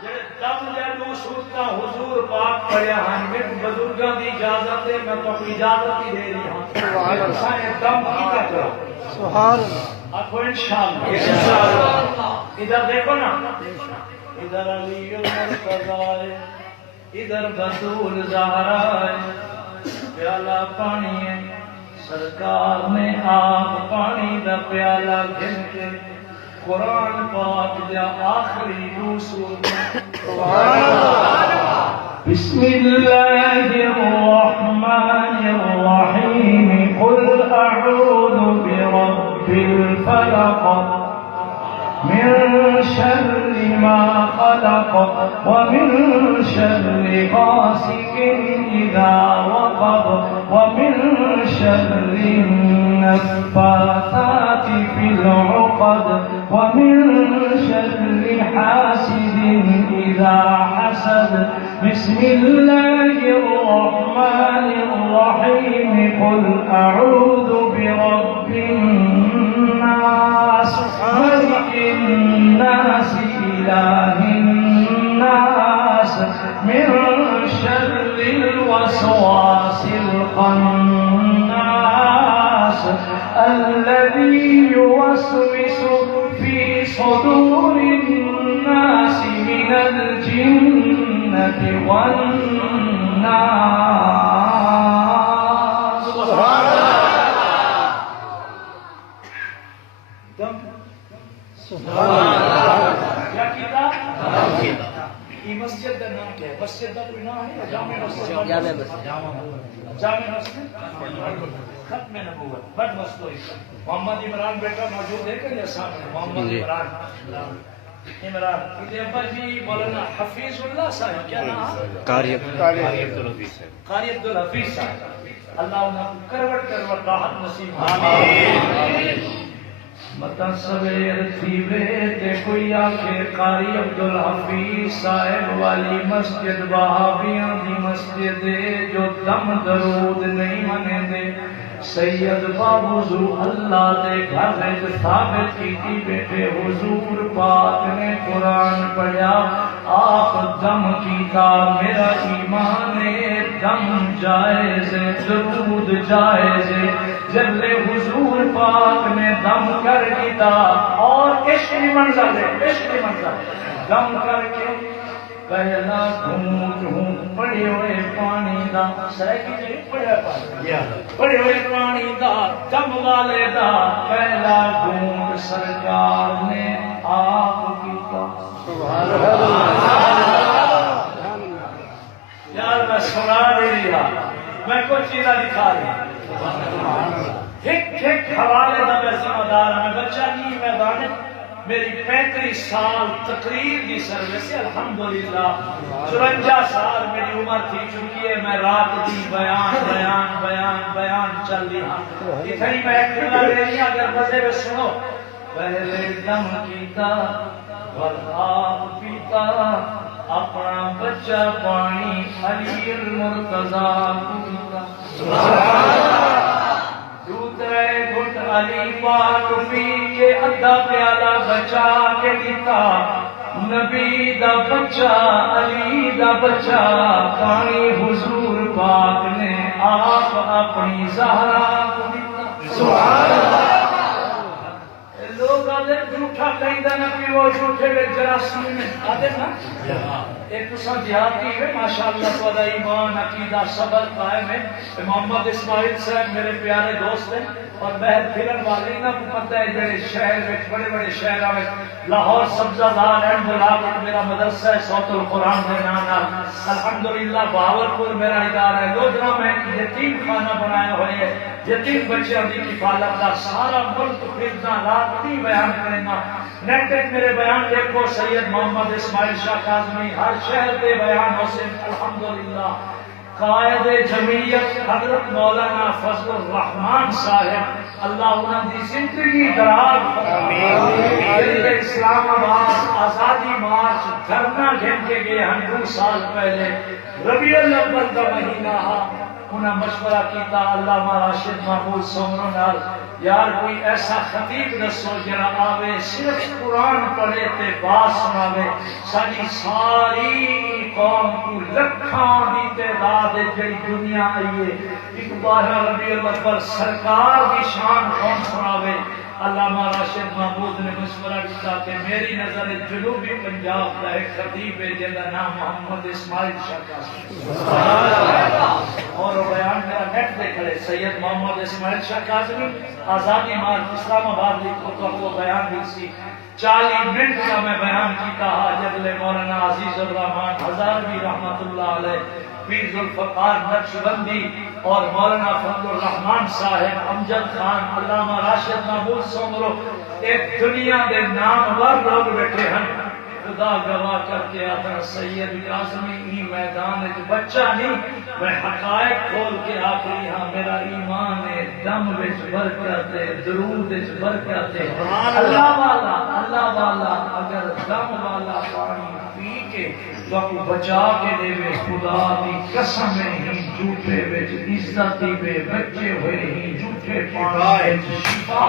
یہ دم جاندو سورتاں حضور پاک پڑھیا ہاں میں بزرگاں دی اجازت ہے میں تو اجازت ہی دے رہی ہوں سبحان اللہ سائیں دم کیتا کرو سبحان اللہ آخو انشاءاللہ ادھر دیکھو نا ادھر علی المرتضی ادھر بطول زہرا پیالہ پانی ہے سرکار نے آپ پانی دا پیالہ گھن کے قرآن پاک دا آخری رسول سبحان اللہ بسم اللہ الرحمن الرحیم قل اعوذ برب الفلق من شر ما خلق ومن شر غاسق إذا وقب ومن شر النفاثات في العقد ومن شر حاسد إذا حسد بسم الله الرحمن الرحيم قل أعوذ برب الناس ملك الناس إله الناس من شر الوسواس الخناس الذي يوسوس في صدور الناس من الجنة والناس سبحان دم سبحان اللہ کیا کیتا اللہ یہ مسجد کا نام کیا ہے مسجد کا کوئی نام ہے جامع مسجد جامع مسجد ختم نبوت بڑ مستوئی محمد عمران بیٹا موجود ہے کہ یہ سامنے محمد عمران عمران یہ ابا جی مولانا حفیظ اللہ صاحب کیا نام قاری عبدالحفیظ صاحب اللہ انہیں کروٹ راحت نصیب آمین متا سویر تھی تے کوئی آکھے قاری عبدالحفیظ صاحب والی مسجد وہابیاں دی مسجد جو دم درود نہیں منے دے سید باوضو اللہ دے گھر وچ ثابت کیتی بیٹھے حضور پاک نے قرآن پڑھیا آپ دم کیتا میرا ایمان دم جائز درود جائز جب حضور پاک نے دم کر کیتا اور عشقی منظر ہے عشقی منظر دم کر کے پہلا گھونٹ ہوں پڑے ہوئے پانی دا سرکی پڑے ہوئے پانی دا دم والے دا پہلا گھونٹ سرکار نے آپ کیتا یار میں سنا نہیں رہا میں کچھ چیزیں دکھا رہا ایک حوالے دا میں ذمہ دار میں بچہ نہیں میدان میری 35 سال تقریر کی سروس ہے الحمدللہ 54 سال میری عمر تھی چکی ہے میں رات دی بیان چل رہا اتنی میں ایک دنیا لے رہی اگر مزے میں سنو پہلے دم کیتا اور آپ پیتا اپنا بچہ پانی علی المرتضیٰ پیتا دوسرے گھٹ علی پاک پی کے ادھا پیالہ بچا کے دیتا نبی دا بچہ علی دا بچہ پانی حضور پاک نے آپ اپنی زہرا کو دیتا سبحان اللہ لوگ آدھے جھوٹا کہیں دا نبی وہ جھوٹے لے جراثیم میں آدھے نا ایک دوسرا دیہاتی ہے ماشاءاللہ تو ادھا ایمان عقیدہ صبر قائم ہے محمد اسماعیل صاحب میرے پیارے دوست ہیں اور بہت پھرن والے نہ پتہ ہے جڑے شہر میں بڑے بڑے شہراں میں لاہور سبزہ دار اینڈ بلاک میرا مدرسہ ہے صوت القرآن کے نام الحمدللہ بہاولپور میرا ادارہ ہے لوجنا میں یتیم خانہ بنایا ہوئے ہے یتیم بچوں کی کفالت کا سارا ملک پھرنا رات نہیں بیان کرنا نیٹ میرے بیان دیکھو سید محمد اسماعیل شاہ کاظمی ہر شہر کے بیان حسین الحمدللہ قائد جمعیت حضرت مولانا فضل الرحمان صاحب اللہ انہوں کی زندگی دراز فرمائے اسلام آباد آزادی مارچ دھرنا گھن کے گئے ہم 2 سال پہلے ربیع الاول کا مہینہ انہیں مشورہ کیتا علامہ راشد محمود سومرو نال یار کوئی ایسا خطیب دسو جرا آوے صرف قرآن پڑھے تے بات سناوے ساری ساری قوم کو لکھاں دی تعداد جڑی دنیا آئی ہے ایک 12 ربیع الاول سرکار کی شان کون سناوے علامہ راشد محمود نے مشورہ کیا کہ میری نظر جنوبی پنجاب کا ایک خطیب ہے جن کا نام محمد اسماعیل شاہ کاظمی اور وہ بیان میرا نیٹ پہ کھڑے سید محمد اسماعیل شاہ کاظمی آزادی مارچ اسلام آباد لکھو تو وہ بیان بھی سی 40 منٹ کا میں بیان کیتا جبل مولانا عزیز الرحمان ہزاروی رحمت اللہ علیہ پیر ذوالفقار نقشبندی اور مولانا فضل الرحمان صاحب امجد خان علامہ راشد محمود سومرو ایک دنیا دے نامور لوگ بیٹھے ہیں خدا گواہ کر کے آتا سید کاظمی ہی میدان ایک بچہ نہیں میں حقائق کھول کے آخری ہاں میرا ایمان ہے دم وچ برکت ہے درود وچ برکت ہے اللہ والا اگر دم والا پانی پی کے تو آپ بچا کے دے وے خدا دی قسم ہی جھوٹے وچ عزت دی وے بچے ہوئے ہی جھوٹے پڑھائے شفا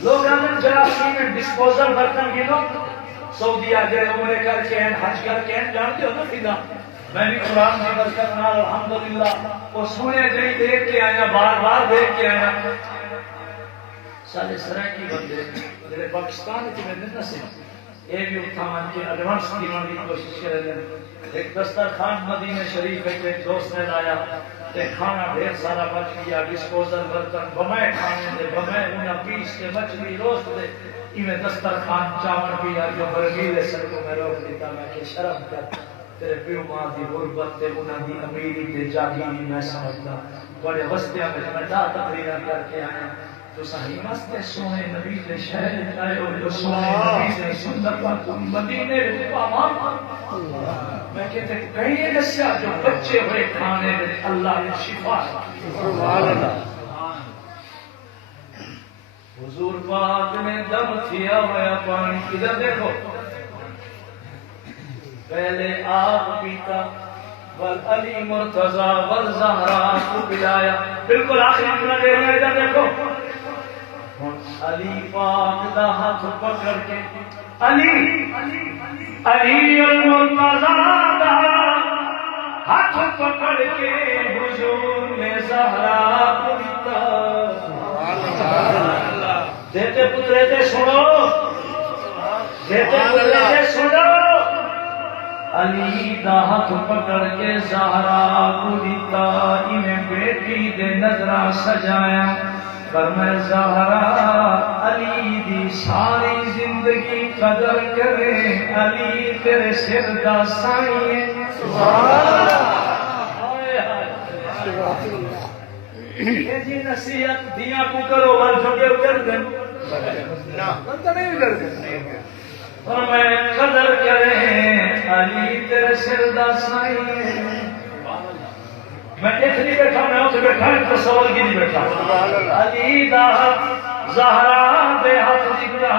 لوگ اندر جراثیم میں ڈسپوزل برتن گنو سعودیہ جڑے عمرے کر کے ہیں حج کر کے ہیں جانتے ہو نا فضا میں بھی قرآن میں برکت نال الحمدللہ وہ سونے گئی دیکھ کے آیا بار بار دیکھ کے آیا سارے سرائکی بندے جڑے پاکستان کی میں دن سے یہ بھی اتھامان کے ایڈوانس کی کوشش کر رہے ہیں ایک دسترخوان مدینہ شریف ایک دوست نے لایا تے کھانا ڈھیر سارا بچ گیا ڈسپوزل برتن بمائے کھانے دے بمائے انہیں پیس کے مچھلی روست دے ایویں دسترخوان چاول بھی آ جو برگیلے سر کو میں روک دیتا میں کہ شرم کر تیرے پیو ماں دی غربت تے انہاں دی امیری تے جاہلی میں سمجھتا بڑے وسطیاں میں دا تقریرا کر کے آیا تو صحیح مستے سونے نبی دے شہر آئے ہو جو سونے نبی دے سندر پاک مدینے پامان میں کہتے کہیں یہ نسیا جو بچے ہوئے کھانے میں اللہ نے شفا حضور پاک نے دم کیا ہوا پانی ادھر دیکھو پہلے آپ پیتا والعلی مرتضی والزہرا کو بلایا. بالکل آخری جملہ دے رہے ہیں. ادھر دیکھو علی پاک دا ہاتھ پکڑ کے علی المرتضی دا ہاتھ پکڑ کے حضور نے زہرا کو دیتا. دیتے پترے دے سنو, دیتے پترے دے سنو. علی دا ہاتھ پکڑ کے زہرا کو دیتا. انہیں بیٹی دے نظرہ سجایا. پر میں زہرا علی دی ساری زندگی قدر کرے. علی تیرے سر دا سائیں. یہ جی نصیحت دیا کو کرو ور جھوٹے کر دیں. اور میں قدر کرے علی تیرے سر دا سائیں. میں ایک نہیں بیٹھا, میں اسے بیٹھا تصور کی نہیں بیٹھا. علی دا زہرا دے ہاتھ جگڑا.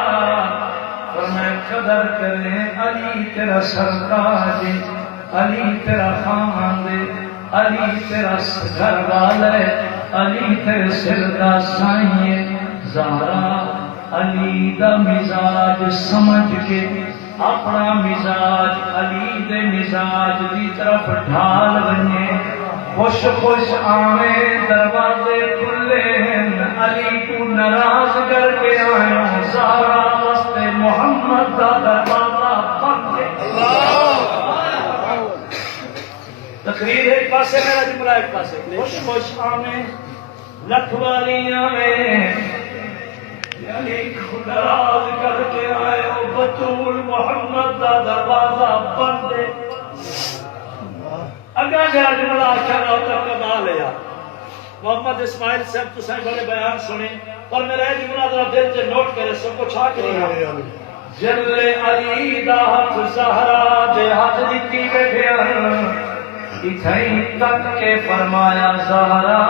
اور میں قدر کرے علی تیرا سرتاج, علی تیرا خاند, علی تیرا گھر والے, علی تیرے سر دا سائیں. زہرا علی دا مزاج سمجھ کے اپنا مزاج علی دے مزاج دی طرف ڈھال بنے. خوش خوش آویں دروازے کھلے ہیں. علی کو ناراض کر کے آئے. زہرا واسطے محمد دا دروازہ بند ہے. تقریر ایک پاسے, میرا جملہ ایک پاسے. خوش خوش آویں لکھ والی آویں. علی کو ناراض کر کے آئے. بطول محمد دا دروازہ بند ہے. اگر میرا جملہ اچھا نہ ہوتا کمال ہے یار. محمد اسماعیل صاحب تو سائیں بڑے بیان سنے, اور میرا یہ جملہ ذرا دل سے نوٹ کرے. سب کو چھا کے لیا. جلے علی دا ہاتھ زہرا دے ہاتھ دیتی بیٹھے ہیں. اتھائی تک کے فرمایا زہرا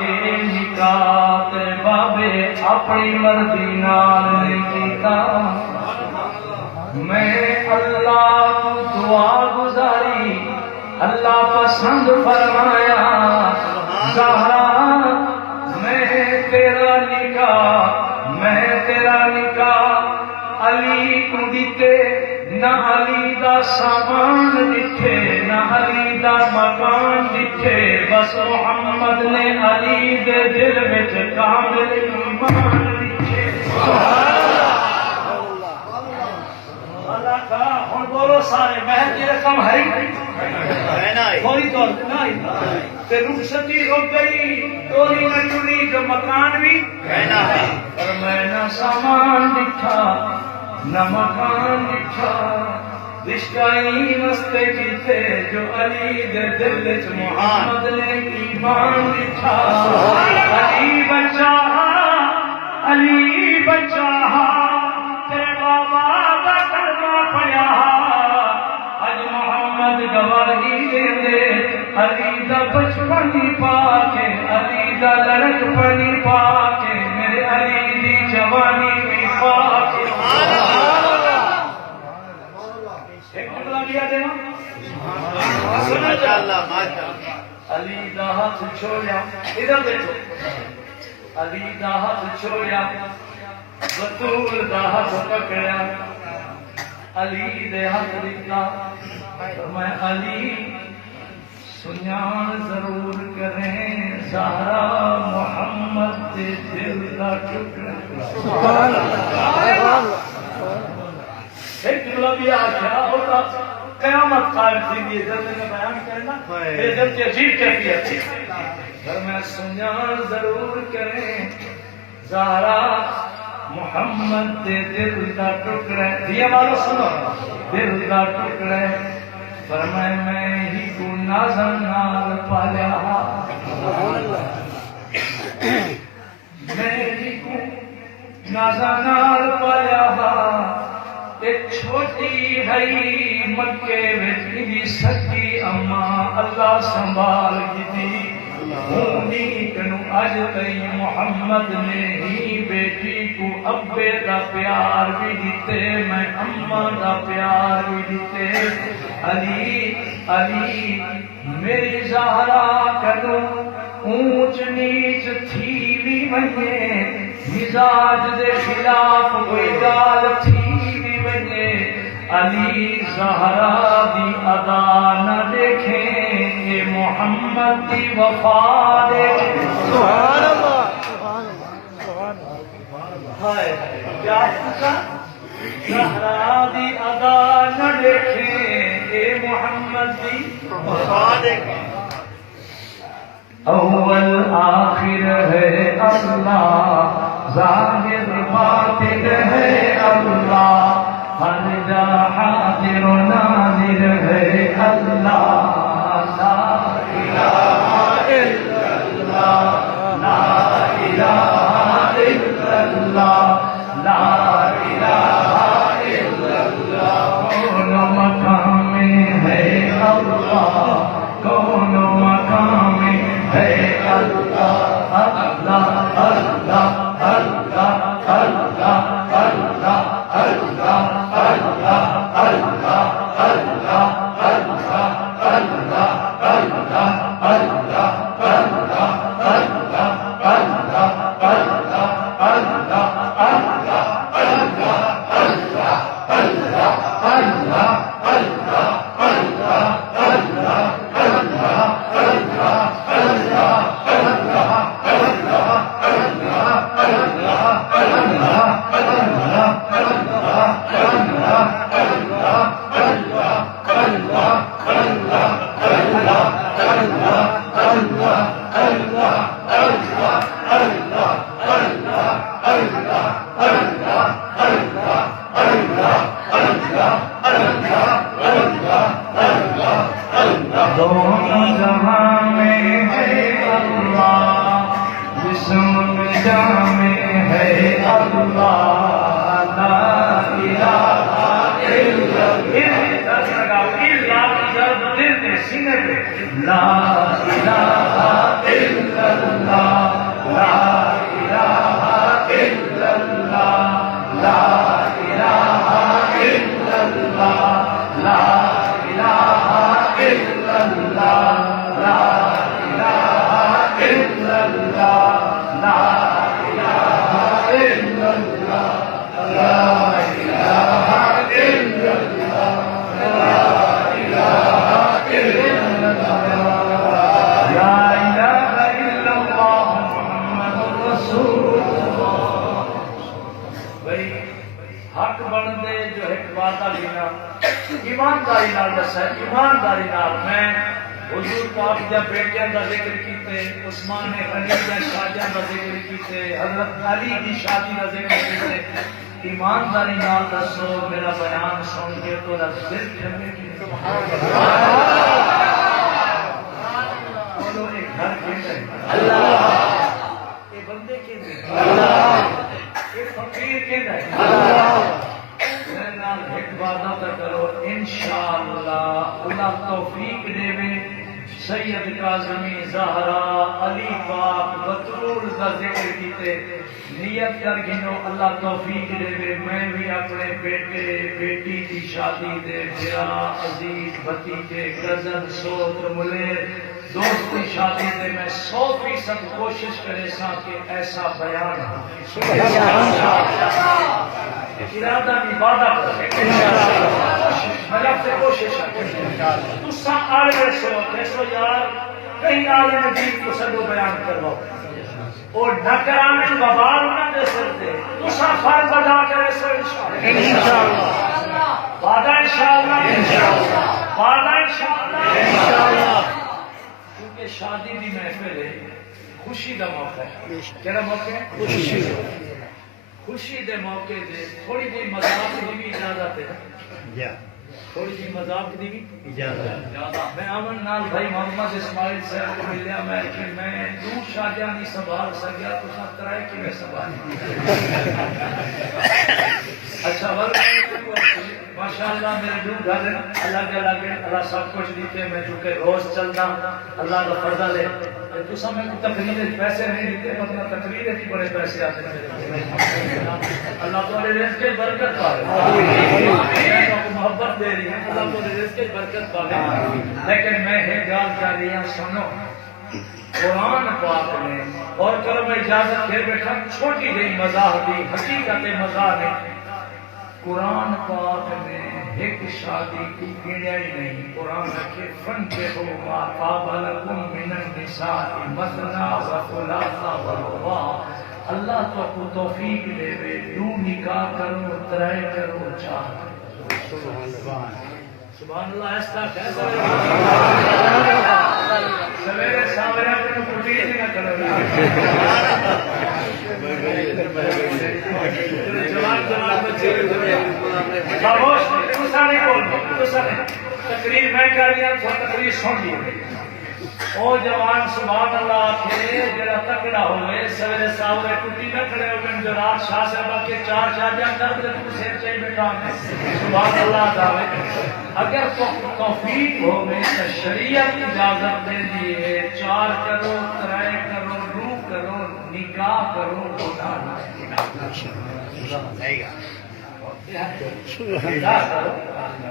اے نکاح تیرے بابے اپنی مرضی نال نہیں کیتا. میں اللہ کو دعا گزاری, اللہ پسند فرمایا. زہرا میں تیرا نکاح علی کو دیتے. نہ علی دا سامان دکھے, نہ علی دا مکان دکھے. بس محمد نے علی دے دل وچ کامل ایمان دکھے. اللہ کا ہن بولو سارے. محل کی رقم ہے تھوڑی طور پہ نہیں تے رخصتی رک گئی. توری نہ ٹری جو مکان بھی رہنا ہے. اور میں نہ سامان دکھا نہ مکان دکھا. رشتائی رستے کیتے جو علی دے دل وچ محمد نے ایمان دکھا. علی بچا, علی بچا, تیرے بابا دا کلمہ پڑھیا. اج محمد گواہی دے دے. علی دا بچپن پا کے, علی دا لڑکپن پا کے, میرے علی دی جوانی بھی پا کے. ایک جملہ لیا دینا. علی دا ہاتھ چھوڑیا. ادھر دیکھو. علی دا ہاتھ چھوڑیا, بطول دا ہاتھ پکڑیا. علی دے ہاتھ دیتا. میں علی سنیان ضرور کریں. زہرا محمد دے دل دا ٹکڑا. ایک جملہ بھی آخیا ہوتا قیامت قائم تھی. یہ جلد میں بیان کرنا یہ دل کی عجیب کیفیت تھی. گھر میں سنیان ضرور کریں. زہرا محمد دے دل دا ٹکڑا. دیا والو سنو. دل دا ٹکڑا. فرمائے میں ہی کو نازن نال پالیا. میں ہی کو نازن نال پالیا. ایک چھوٹی ہے مکے وچ دی سکی اما اللہ سنبھال کی دی. نیک نو اج تئی محمد نے ہی بیٹی کو ابے دا پیار بھی دیتے میں اماں دا پیار بھی دیتے علی علی میری زہرا کنو اونچ نیچ تھی بھی ونے مزاج دے خلاف کوئی گال تھی بھی ونے علی زہرا دی ادا نہ دیکھیں اے محمد دی وفا دیکھیں سبحان اللہ سبحان اللہ سبحان اللہ ہائے کیا کہا زہرا دی ادا نہ دیکھیں اے محمد دی وفا دیکھیں اول آخر ہے اللہ ظاہر باطن ہے اللہ ہر جا حاضر و ناظر ہے اللہ لا الہ الا اللہ لا الہ الا اللہ لا الہ الا اللہ کون مقام میں ہے اللہ کون مقام میں ہے اللہ اللہ اللہ اللہ اللہ اللہ دونوں جہاں میں ہے اللہ جسم میں جان میں ہے اللہ لا الہ الا اللہ لا الہ الا اللہ لا الہ الا اللہ لا الہ الا اللہ لا الہ الا اللہ لا الہ الا اللہ لا الہ الا اللہ لا الہ الا اللہ لا الہ الا اللہ محمد رسول اللہ بھائی حق بن دے جو ایک وعدہ لینا ایمانداری نال دسا ایمانداری نال میں حضور پاک دے بیٹیاں دا ذکر کیتے عثمان غنی دے شادیاں دا ذکر کیتے حضرت علی دی شادی دا ذکر کیتے ایمانداری نال دسو میرا بیان سن کے تو دل تھمے کی سبحان اللہ بولو ایک گھر کیندے اللہ اے بندے کیندے اللہ اے فقیر کیندے اللہ ایک وعدہ کرو انشاءاللہ اللہ توفیق دے میں سید کاظمی زہرا علی پاک بطول کا ذکر کیتے نیت کر گنو اللہ توفیق دے میں بھی اپنے بیٹے بیٹی کی شادی دے بھرا عزیز بھتیجے کزن سوت ملیر دوست کی شادی دے میں 100% کوشش کرے سا کہ ایسا بیان ارادہ بھی وعدہ کرے مطلب سے کوشش ہے تسا آئے سو یار کہیں عالم دین کو سدو بیان کرو اور نہ کرانے وبال نہ دے سکتے تسا فرض ادا کرے سو انشاءاللہ وعدہ انشاءاللہ وعدہ انشاءاللہ کیونکہ شادی دی محفل ہے خوشی دا موقع ہے کیا موقع ہے خوشی دے موقع دے تھوڑی دیر مذاق کی بھی اجازت ہے تھوڑی سی مذاق دی بھی اجازت میں امن نال بھائی محمد اسماعیل صاحب کو ملیا میں کہ میں دو شادیاں نہیں سنبھال سکیا تو سب ترائے کہ میں سنبھال اچھا ماشاءاللہ میرے دو گھر الگ الگ اللہ سب کچھ دیتے میں چونکہ روز چلتا اللہ کا فضل ہے تو سب میں تقریر پیسے نہیں دیتے ورنہ تقریر کی بڑے پیسے آتے ہیں اللہ تو رزق کی برکت پائے محبت دے رہی ہے اللہ تو رزق کی برکت پائے لیکن میں ایک گال کر رہی ہوں سنو قرآن پاک میں اور کرو میں اجازت پھر بیٹھا چھوٹی گئی مزاح دی حقیقت مزاح نہیں قرآن پاک میں ایک شادی کی گنیا ہی نہیں قرآن کے فن کے ہو ما طاب لکم من النساء مثنی و ثلاث و رباع اللہ تو کو توفیق دے وے دو نکاح کرو ترے کرو چار سبحان اللہ ایسا کیسا سویرے ساورے کو پوری نہ کرو تقریر میں کر رہی ہوں تقریر سن لی او جوان سبحان اللہ کے جڑا تکڑا ہوئے سویرے ساورے ٹوٹی نہ کھڑے ہوئے جو رات شاہ صاحب کے چار شادیاں کر دے تو سیر چاہیے بیٹا سبحان اللہ تعالی اگر توفیق ہو گئی تو شریعت اجازت دے دیے چار کرو ترے کرو دو کرو نکاح کرو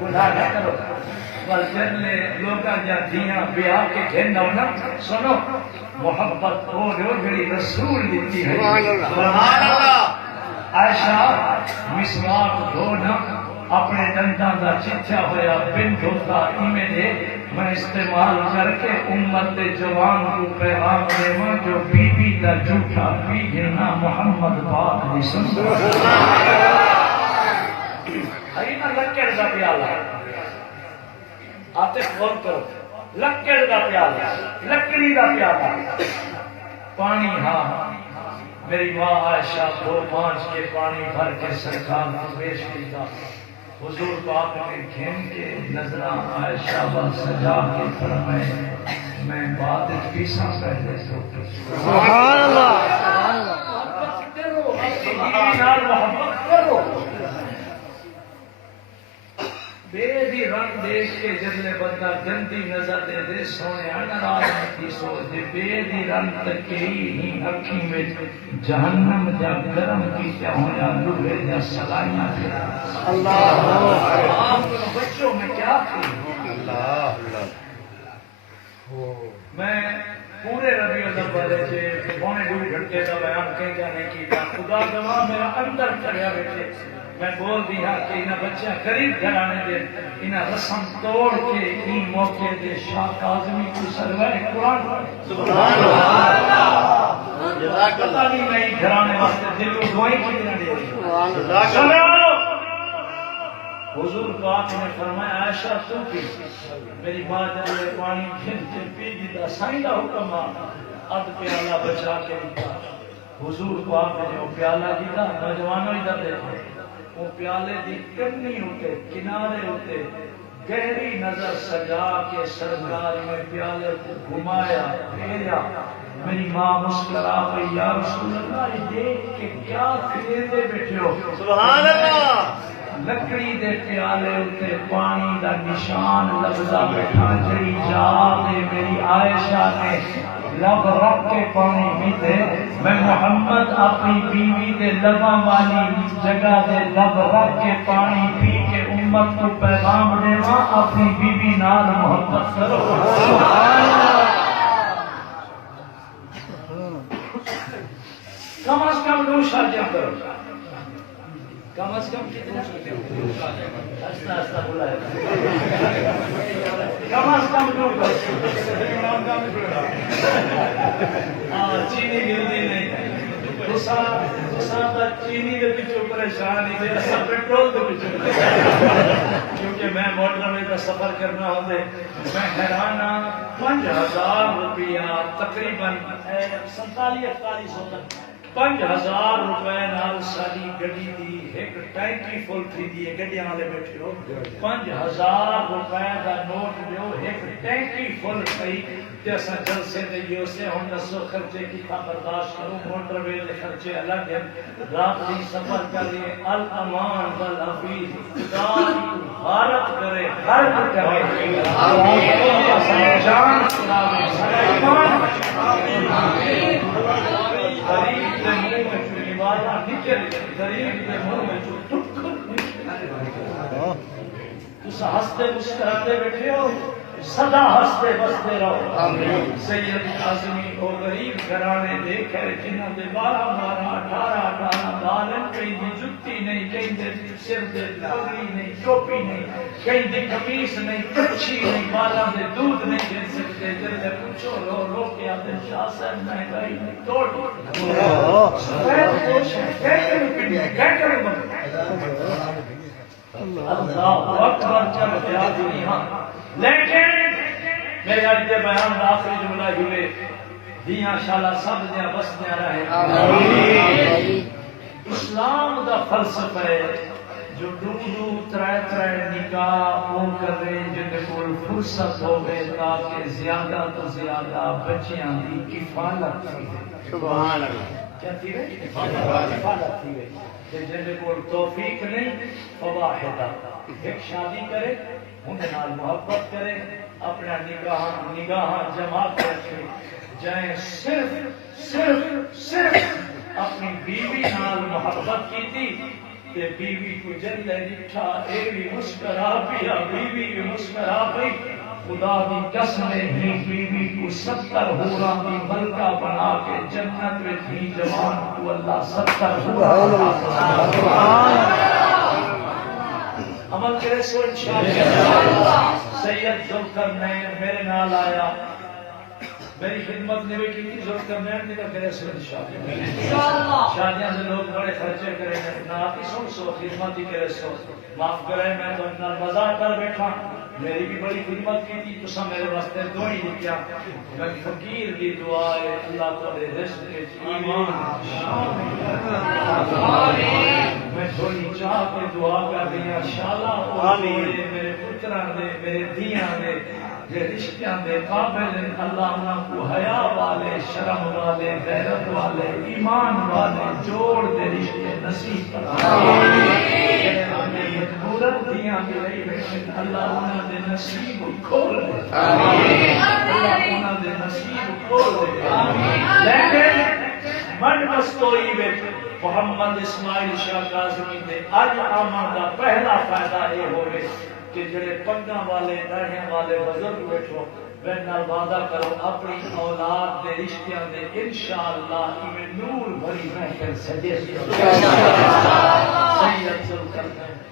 گناہ نہ کرو لوگاں یا دیاں بیاہ کے گھن ہونا سنو محبت ہو جڑی رسول دیتی ہے سبحان اللہ عائشہ مسواک دھونا اپنے دنداں دا چتھیا ہویا بن دھوتا ایویں دے میں استعمال کر کے امت جوان کو پیغام دیواں جو بی بی دا جھوٹا پی گرنا محمد پاک دی سن آئی نا لکڑ دا پیالہ آتے غور کرو لکڑ دا پیالہ لکڑی دا پیالہ پانی ہاں میری ماں عائشہ دو پانچ کے پانی بھر کے سرکار کو پیش کیتا حضور پاک نے گھن کے نظراں عائشہ با سجا کے فرمائے میں بعد پیسا پہلے سو سبحان اللہ محبت کرو بے دی رنگ دیکھ کے جدلے بندہ گندی نظر دے دے سونے ناراض کی سوچ دے بے دی رنگ تک ہی اکھی میں جہنم جا گرم کی کیا ہویا لوہے جا سلائیاں اللہ بچوں میں کیا تھی میں پورے ربیع الاول سے پونے 2 گھنٹے کا بیان کہیں جانے کی خدا گواہ میرا اندر کھڑیا بیٹھے میں بول دیا کہ انہاں بچہ قریب گھرانے دے انہاں رسم توڑ کے ان موقع دے شاہ کاظمی کو سرور قرآن سبحان اللہ جزاک اللہ نہیں میں گھرانے واسطے دل کو دعائیں کی دینا دے جزاک اللہ حضور پاک نے فرمایا عائشہ تو کی میری ماں جب پانی گھن پی گی تا سائیں دا حکم اد پیالہ بچا کے دیتا حضور پاک نے جو پیالہ دیتا نوجوانوں ہی دا دیکھے وہ پیالے دی کنی ہوتے کنارے ہوتے گہری نظر سجا کے سرکار میں پیالے کو گھمایا پھیریا میری ماں مسکرا گئی یا رسول اللہ یہ دیکھ کے کیا خریدے بیٹھے ہو سبحان اللہ لکڑی دے پیالے ہوتے پانی دا نشان لفظہ بیٹھا جڑی جا دے میری عائشہ نے لب رکھ کے پانی پیتے میں محمد اپنی بیوی دے لباں والی جگہ دے لب رکھ کے پانی پی کے امت کو پیغام دیواں اپنی بیوی نال محبت کرو کم از کم 2 شادیاں کرو کم از کم کتنے ہستا ہستا بلایا کم از کم 2 چینی ملتی نہیں چینی کے پیچھے پریشان نہیں پیٹرول کے پیچھے کیونکہ میں موٹر وے کا سفر کرنا ہوتے میں حیران 5000 روپیہ تقریباً 47-48 تک 5000 روپے نال ساری گڈی دی ایک ٹینکی فل تھی دی گڈیاں والے بیٹھے ہو 5000 روپے دا نوٹ دیو ایک ٹینکی فل تھی تے اساں جلسے دے یو سے ہن دسو خرچے کیتا برداشت کروں موٹر وے دے خرچے الگ ہیں رات دی سفر کریے الامان والحفیظ خدا کی غارت کرے غرق کرے آمین جان سلام سلام غریب دے منہ میں چوری والا نکل غریب دے منہ میں چوری تسا ہستے مسکراتے بیٹھے ہو سدا ہستے بستے رہو سید اعظمی کو غریب گھرانے دیکھے جنہاں دے 12 18 بالن کہیں دی جتی نہیں کہیں دے سر دے پگڑی نہیں ٹوپی نہیں کہیں دی قمیص نہیں کچھی نہیں بالاں دے دودھ نہیں دے سکتے جن سے پوچھو رو کے آتے شاہ صاحب مہنگائی نہیں توڑ اللہ اکبر چل گیا دنیا لیکن میرے اج دے بیان دا آخری جملہ ہوئے دیاں شالا سب دیاں بسدیاں رہے اسلام دا فلسفہ ہے جو دو ترے نکاح وہ کرے جن کو فرصت ہوئے تاکہ زیادہ تو زیادہ بچیاں دی کفالت سبحان اللہ کیا تھی رہے کفالت تھی رہے جن کو توفیق نہیں فواحدہ ایک شادی کرے ان نال محبت کرے اپنا نگاہ جما کے رکھے جائیں صرف اپنی بیوی نال محبت کی تھی کہ بیوی کو جلے لکھا اے بھی مسکرا پیا بیوی بھی مسکرا پئی خدا دی قسم ہی بیوی کو 70 حوراں دی ملکہ بنا کے جنت میں تھی جوان کو اللہ 70 حوراں عمل کرے سو انشاءاللہ سید ذوالقرنین میرے نال آیا میری خدمت نے بھی کی تھی ذوالقرنین نے کرے سو انشاءاللہ شادیاں سے لوگ بڑے خرچے کریں نہ آتی سو خدمت ہی کرے سو معاف کرے میں تو اتنا مزاح کر بیٹھا میری بھی بڑی خدمت کی تھی تو سب میرے واسطے دعا ہی کیا میں فقیر کی دعا ہے اللہ تعالی رزق کے ایمان میں تھوڑی چاہ کے دعا کر دیا شالا میرے پتراں دے میرے دیاں دے یہ رشتیاں دے قابل اللہ انہاں کو حیا والے شرم والے غیرت والے ایمان والے جوڑ دے رشتے نصیب فرمائے مجبورت دیاں دے رہی اللہ انہاں دے نصیب کھول دے اللہ انہاں دے نصیب کھول دے لیکن من بستوئی وچ محمد اسماعیل شاہ کاظمی دے اج آمد دا پہلا فائدہ یہ ہوئے کہ جڑے پگاں والے داڑھیاں والے بزرگ بیٹھو میں نال وعدہ کرو اپنی اولاد دے رشتیاں دے انشاءاللہ میں نور بھری محفل سجے سید ذوالقرنین